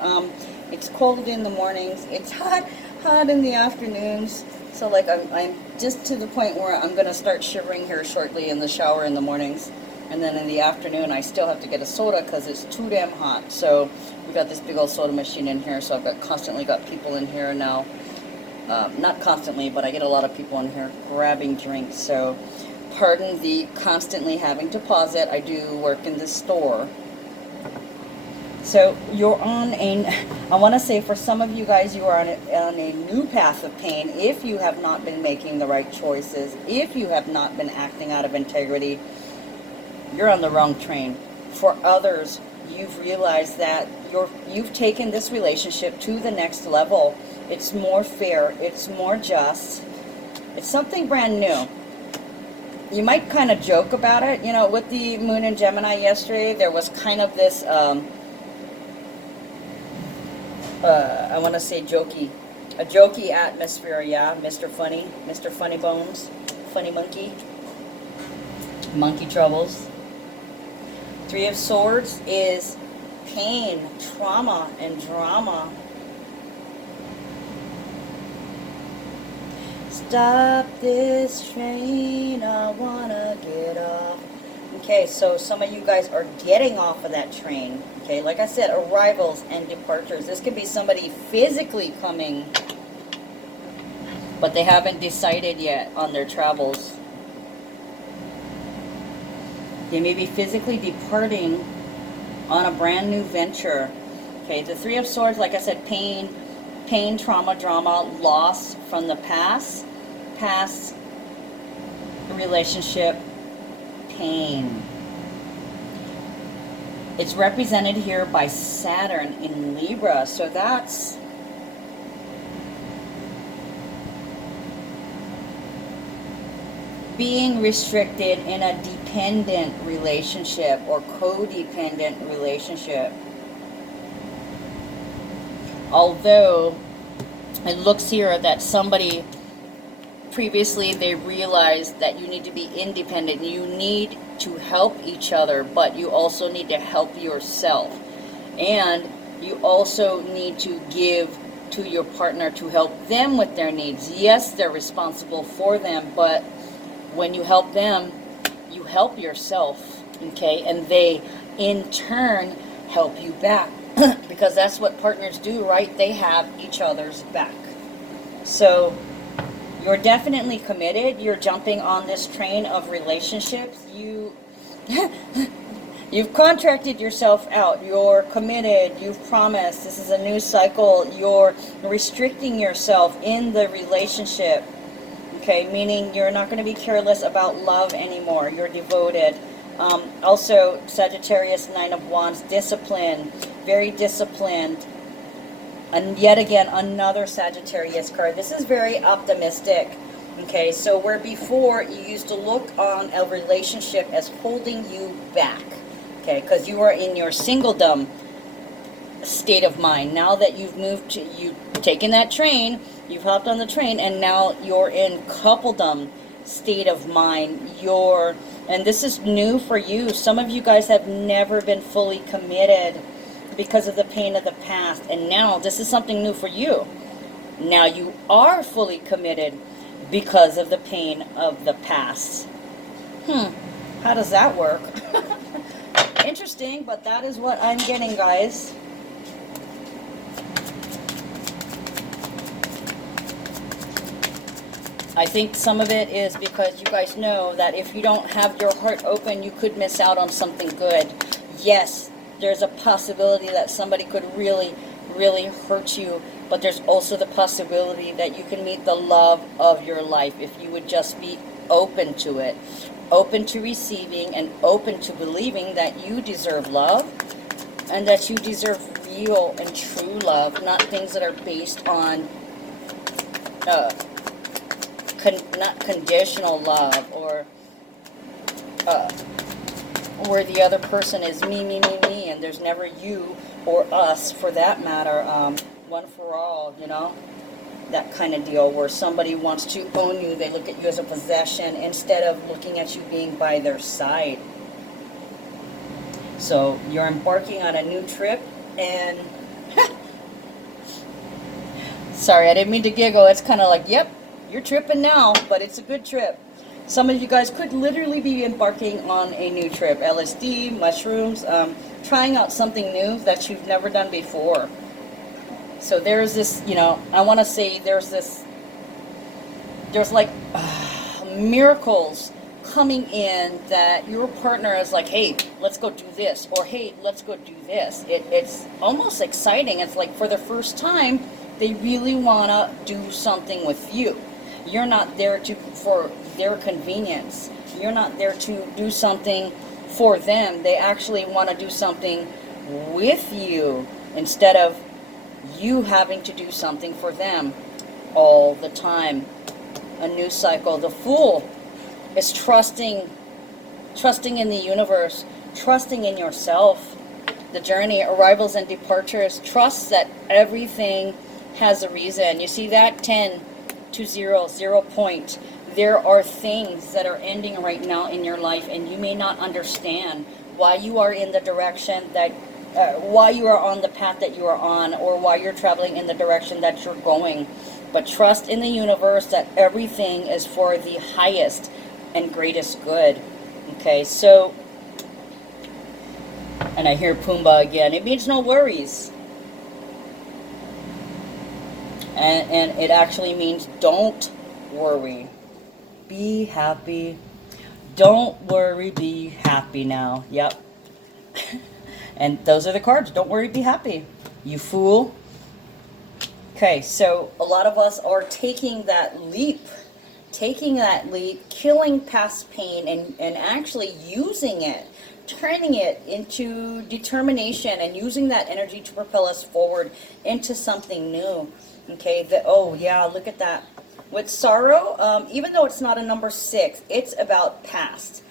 it's cold in the mornings. It's hot in the afternoons. So like I'm just to the point where I'm going to start shivering here shortly in the shower in the mornings. And then in the afternoon, I still have to get a soda because it's too damn hot. So we got this big old soda machine in here. So I've constantly got people in here now. Not constantly, but I get a lot of people in here grabbing drinks. So pardon the constantly having to pause it. I do work in the store. So you're on I want to say for some of you guys, you are on a new path of pain. If you have not been making the right choices, if you have not been acting out of integrity, you're on the wrong train. For others, you've realized that you've taken this relationship to the next level. It's more fair. It's more just. It's something brand new. You might kind of joke about it. You know, with the moon in Gemini yesterday, there was kind of this, I want to say a jokey atmosphere, yeah. Mr. Funny, Mr. Funny Bones, Funny Monkey, Monkey Troubles. 3 of Swords is pain, trauma, and drama. Stop this train, I wanna get off. Okay, so some of you guys are getting off of that train. Okay, like I said, arrivals and departures. This could be somebody physically coming, but they haven't decided yet on their travels. They may be physically departing on a brand new venture. Okay, the 3 of Swords, like I said, pain, trauma, drama, loss from the past relationship, pain. It's represented here by Saturn in Libra, so that's being restricted in a dependent relationship or codependent relationship. Although it looks here that somebody previously they realized that you need to be independent. You need to help each other, but you also need to help yourself. And you also need to give to your partner to help them with their needs. Yes, they're responsible for them, but when you help them, you help yourself, okay? And they, in turn, help you back. Because that's what partners do, right? They have each other's back. So you're definitely committed. You're jumping on this train of relationships. You've contracted yourself out. You're committed. You've promised. This is a new cycle. You're restricting yourself in the relationship. Okay, meaning you're not going to be careless about love anymore. You're devoted. Also, Sagittarius, Nine of Wands, discipline, very disciplined. And yet again, another Sagittarius card. This is very optimistic. Okay, so where before you used to look on a relationship as holding you back, okay, because you are in your singledom state of mind. Now that you've moved to, you've taken that train, you've hopped on the train, and now you're in coupledom state of mind. And this is new for you. Some of you guys have never been fully committed because of the pain of the past, and now this is something new for you. Now you are fully committed because of the pain of the past. How does that work? Interesting, but that is what I'm getting, guys. I think some of it is because you guys know that if you don't have your heart open, you could miss out on something good. Yes, there's a possibility that somebody could really, really hurt you, but there's also the possibility that you can meet the love of your life if you would just be open to it, open to receiving, and open to believing that you deserve love and that you deserve real and true love, not things that are based on not conditional love, or where the other person is me, me, me, me, and there's never you or us, for that matter, one for all, you know, that kind of deal, where somebody wants to own you, they look at you as a possession instead of looking at you being by their side. So you're embarking on a new trip, and sorry, I didn't mean to giggle. It's kind of like, yep, you're tripping now, but it's a good trip. Some of you guys could literally be embarking on a new trip. LSD, mushrooms, trying out something new that you've never done before. So there's this, you know, I want to say there's like miracles coming in that your partner is like, hey, let's go do this, or hey, let's go do this. It's almost exciting. It's like for the first time, they really want to do something with you. You're not there for their convenience. You're not there to do something for them. They actually want to do something with you instead of you having to do something for them all the time. A new cycle. The Fool is trusting in the universe, trusting in yourself. The Journey, arrivals and departures. Trust that everything has a reason. You see that? 10 to 0, 0 point. There are things that are ending right now in your life, and you may not understand why you are in the direction that, why you are on the path that you are on, or why you're traveling in the direction that you're going. But trust in the universe that everything is for the highest and greatest good. Okay, so, and I hear Pumbaa again. It means no worries. And it actually means don't worry. Be happy. Don't worry, be happy now. Yep. And those are the cards. Don't worry, be happy. You fool. Okay, so a lot of us are taking that leap, killing past pain, and actually using it, turning it into determination, and using that energy to propel us forward into something new. Okay, oh yeah, look at that. With sorrow, even though it's not a number 6, it's about past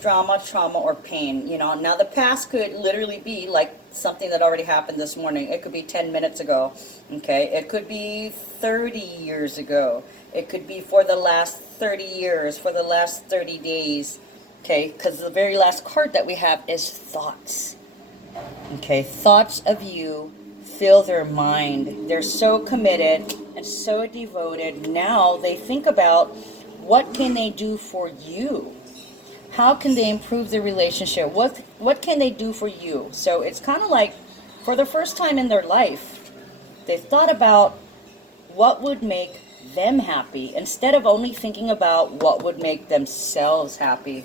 drama, trauma, or pain. You know, now the past could literally be like something that already happened this morning. It could be 10 minutes ago. Okay, it could be 30 years ago. It could be for the last 30 years, for the last 30 days. Okay, because the very last card that we have is thoughts. Okay, thoughts of you fill their mind. They're so committed and so devoted. Now they think about what can they do for you. How can they improve their relationship? What can they do for you? So it's kind of like, for the first time in their life, they thought about what would make them happy instead of only thinking about what would make themselves happy.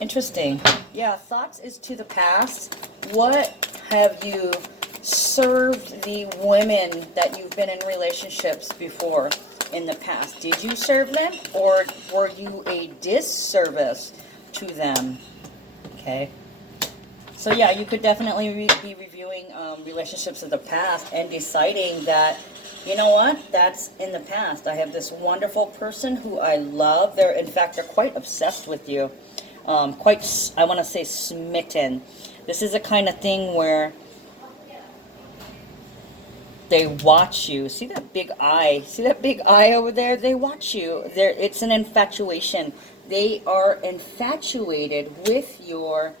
Interesting. Yeah, thoughts is to the past. What have you served the women that you've been in relationships before in the past? Did you serve them, or were you a disservice to them? Okay. So yeah, you could definitely be reviewing relationships of the past and deciding that, you know what, that's in the past. I have this wonderful person who I love. In fact, they're quite obsessed with you. Quite, I want to say, smitten. This is a kind of thing where they watch you. See that big eye? See that big eye over there? They watch you. It's an infatuation. They are infatuated with your,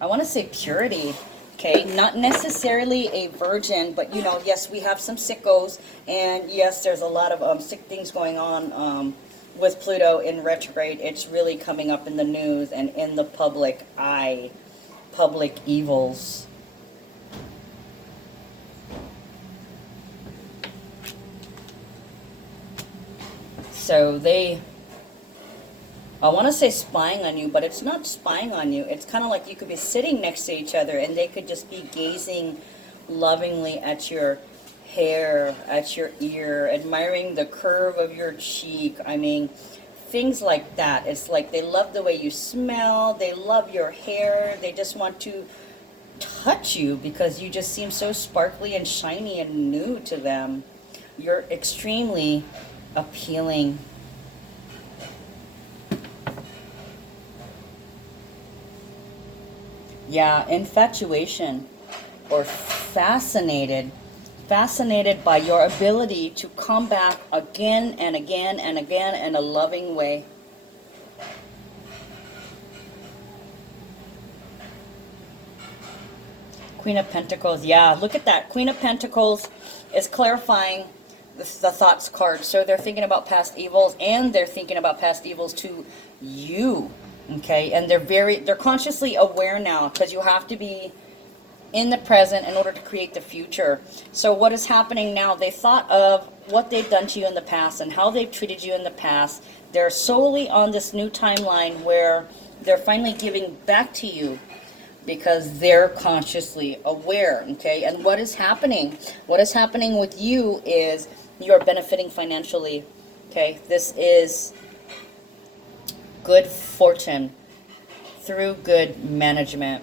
I want to say, purity. Okay, not necessarily a virgin, but you know, yes, we have some sickos, and yes, there's a lot of sick things going on with Pluto in retrograde. It's really coming up in the news and in the public eye, public evils. So I want to say spying on you, but it's not spying on you. It's kind of like you could be sitting next to each other and they could just be gazing lovingly at your hair, at your ear, admiring the curve of your cheek. I mean, things like that. It's like they love the way you smell. They love your hair. They just want to touch you because you just seem so sparkly and shiny and new to them. You're extremely appealing. Yeah, infatuation or fascinated by your ability to come back again and again and again in a loving way. Queen of Pentacles, yeah, look at that. Queen of Pentacles is clarifying the thoughts card. So they're thinking about past evils, and they're thinking about past evils to you. Okay, and they're consciously aware now, because you have to be in the present in order to create the future. So what is happening now, they thought of what they've done to you in the past and how they've treated you in the past. They're solely on this new timeline where they're finally giving back to you because they're consciously aware. Okay, and what is happening? What is happening with you is you're benefiting financially. Okay, this is good fortune through good management.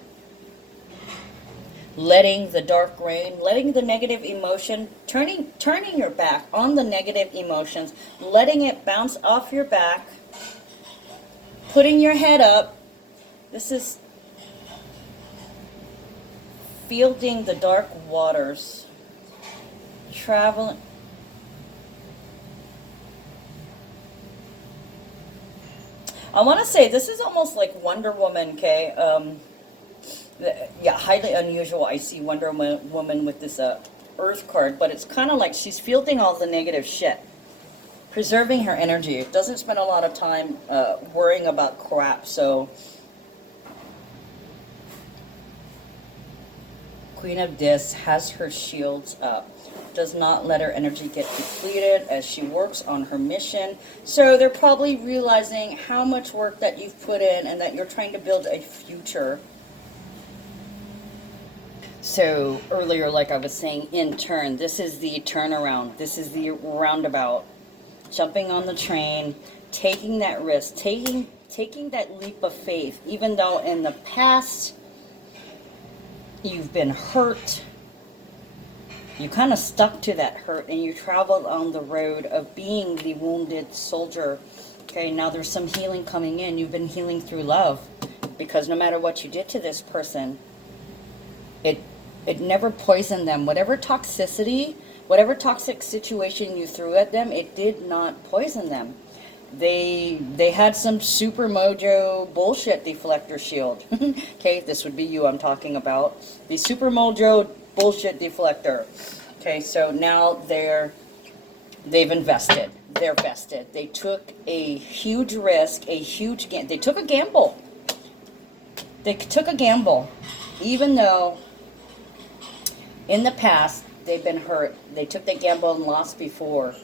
Letting the dark reign, letting the negative emotion, turning your back on the negative emotions, letting it bounce off your back, putting your head up. This is fielding the dark waters, traveling. I want to say this is almost like Wonder Woman, okay? Yeah, highly unusual. I see Wonder Woman with this Earth card, but it's kind of like she's fielding all the negative shit, preserving her energy. Doesn't spend a lot of time worrying about crap. So, Queen of This has her shields up. Does not let her energy get depleted as she works on her mission. So they're probably realizing how much work that you've put in and that you're trying to build a future. So earlier, like I was saying, in turn, this is the turnaround. This is the roundabout. Jumping on the train, taking that risk, taking that leap of faith, even though in the past you've been hurt. You kind of stuck to that hurt and you traveled on the road of being the wounded soldier. Okay, now there's some healing coming in. You've been healing through love, because no matter what you did to this person, it never poisoned them. Whatever toxicity, whatever toxic situation you threw at them, it did not poison them. They had some super mojo bullshit deflector shield. Okay, this would be you I'm talking about. The super mojo bullshit deflector. Okay, so now they've invested. They're vested. They took a huge risk, they took a gamble. They took a gamble, even though in the past they've been hurt. They took the gamble and lost before.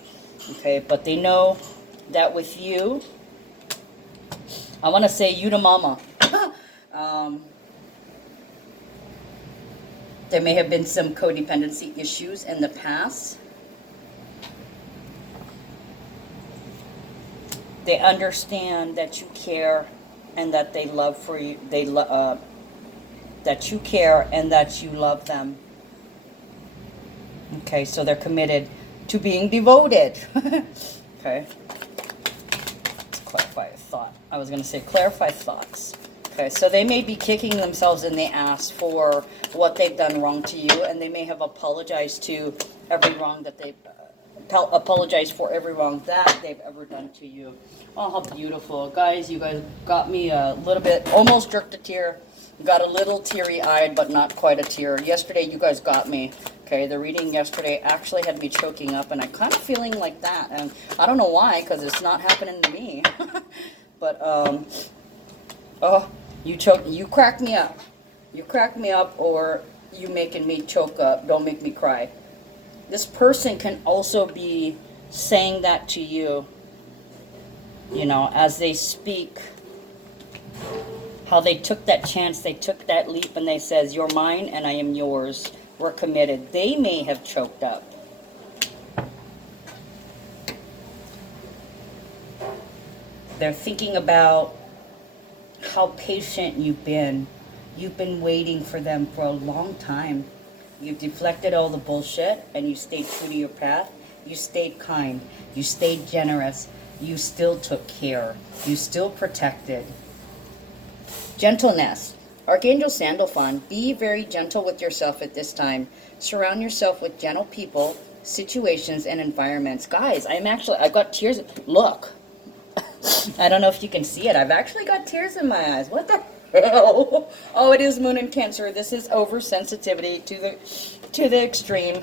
Okay, but they know that with you, I want to say you to mama. There may have been some codependency issues in the past. They understand that you care and that they love for you, that you care and that you love them. Okay, so they're committed to being devoted. Okay. Let's clarify a thought. I was going to say clarify thoughts. Okay, so they may be kicking themselves in the ass for what they've done wrong to you, and they may have apologized to every wrong that they've apologize for every wrong that they've ever done to you. Oh, how beautiful. Guys, you guys got me a little bit, almost jerked a tear. Got a little teary-eyed, but not quite a tear. Yesterday, you guys got me. Okay, the reading yesterday actually had me choking up, and I'm kind of feeling like that. And I don't know why, because it's not happening to me. But, oh, you crack me up. You crack me up, or you making me choke up. Don't make me cry. This person can also be saying that to you, you know, as they speak, how they took that chance, they took that leap, and they says, you're mine and I am yours. We're committed. They may have choked up. They're thinking about how patient you've been. You've been waiting for them for a long time. You've deflected all the bullshit and you stayed true to your path. You stayed kind. You stayed generous. You still took care. You still protected. Gentleness. Archangel Sandalphon, be very gentle with yourself at this time. Surround yourself with gentle people, situations, and environments. Guys, I've got tears. Look. I don't know if you can see it. I've actually got tears in my eyes. What the hell? Oh, it is Moon in Cancer. This is oversensitivity to the extreme.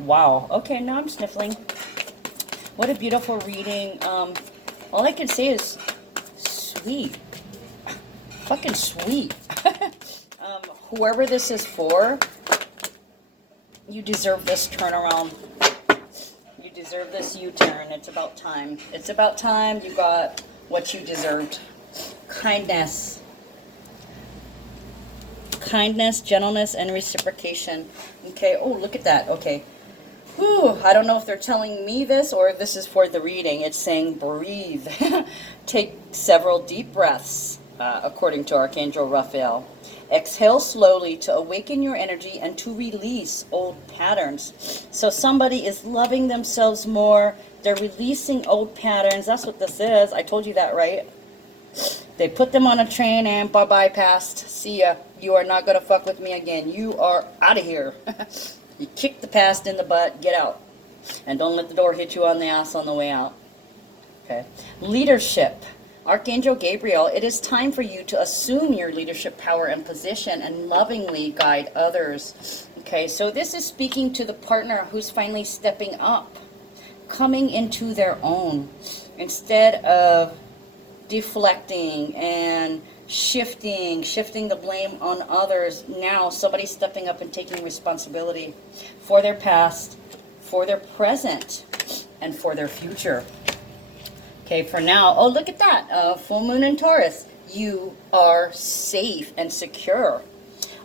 Wow. Okay, now I'm sniffling. What a beautiful reading. All I can say is sweet. Fucking sweet. Whoever this is for, you deserve this turnaround. You deserve this U-turn. It's about time. It's about time you got what you deserved. Kindness. Kindness, gentleness, and reciprocation. Okay, oh, look at that. Okay. Whew, I don't know if they're telling me this or if this is for the reading. It's saying breathe. Take several deep breaths, according to Archangel Raphael. Exhale slowly to awaken your energy and to release old patterns. So somebody is loving themselves more. They're releasing old patterns. That's what this is. I told you that, right? They put them on a train and bypassed. See ya. You are not going to fuck with me again. You are out of here. You kick the past in the butt. Get out. And don't let the door hit you on the ass on the way out. Okay. Leadership. Archangel Gabriel, it is time for you to assume your leadership power and position and lovingly guide others. Okay, so this is speaking to the partner who's finally stepping up, coming into their own, instead of deflecting and shifting the blame on others. Now somebody's stepping up and taking responsibility for their past, for their present, and for their future. Okay, for now, oh, look at that. Full moon in Taurus. You are safe and secure.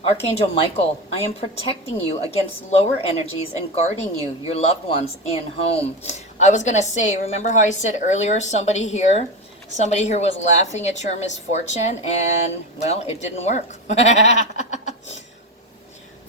Archangel Michael, I am protecting you against lower energies and guarding you, your loved ones, in home. I was going to say, remember how I said earlier, somebody here was laughing at your misfortune, and, well, it didn't work.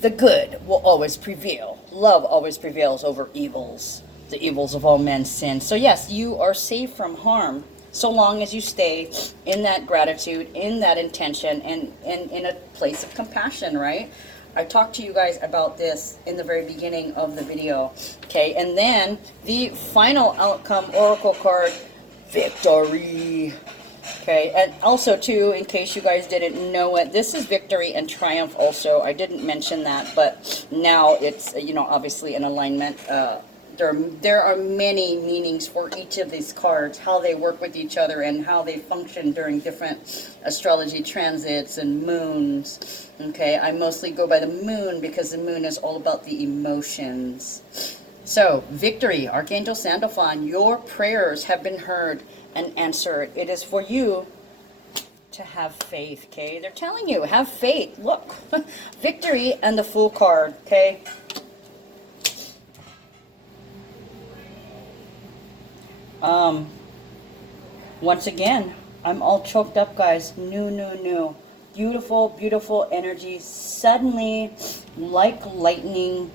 The good will always prevail. Love always prevails over evils. The evils of all men's sins. So yes, you are safe from harm so long as you stay in that gratitude, in that intention, and in a place of compassion, right? I talked to you guys about this in the very beginning of the video. Okay, and then the final outcome oracle card, victory. Okay, and also too, in case you guys didn't know it, this is victory and triumph also. I didn't mention that, but now it's, you know, obviously an alignment. There are many meanings for each of these cards, how they work with each other and how they function during different astrology transits and moons. Okay, I mostly go by the moon because the moon is all about the emotions. So, victory, Archangel Sandalphon, your prayers have been heard and answered. It is for you to have faith, okay? They're telling you, have faith. Look, victory and the Fool card, okay? Once again, I'm all choked up, guys. New. Beautiful, beautiful energy. Suddenly, like lightning,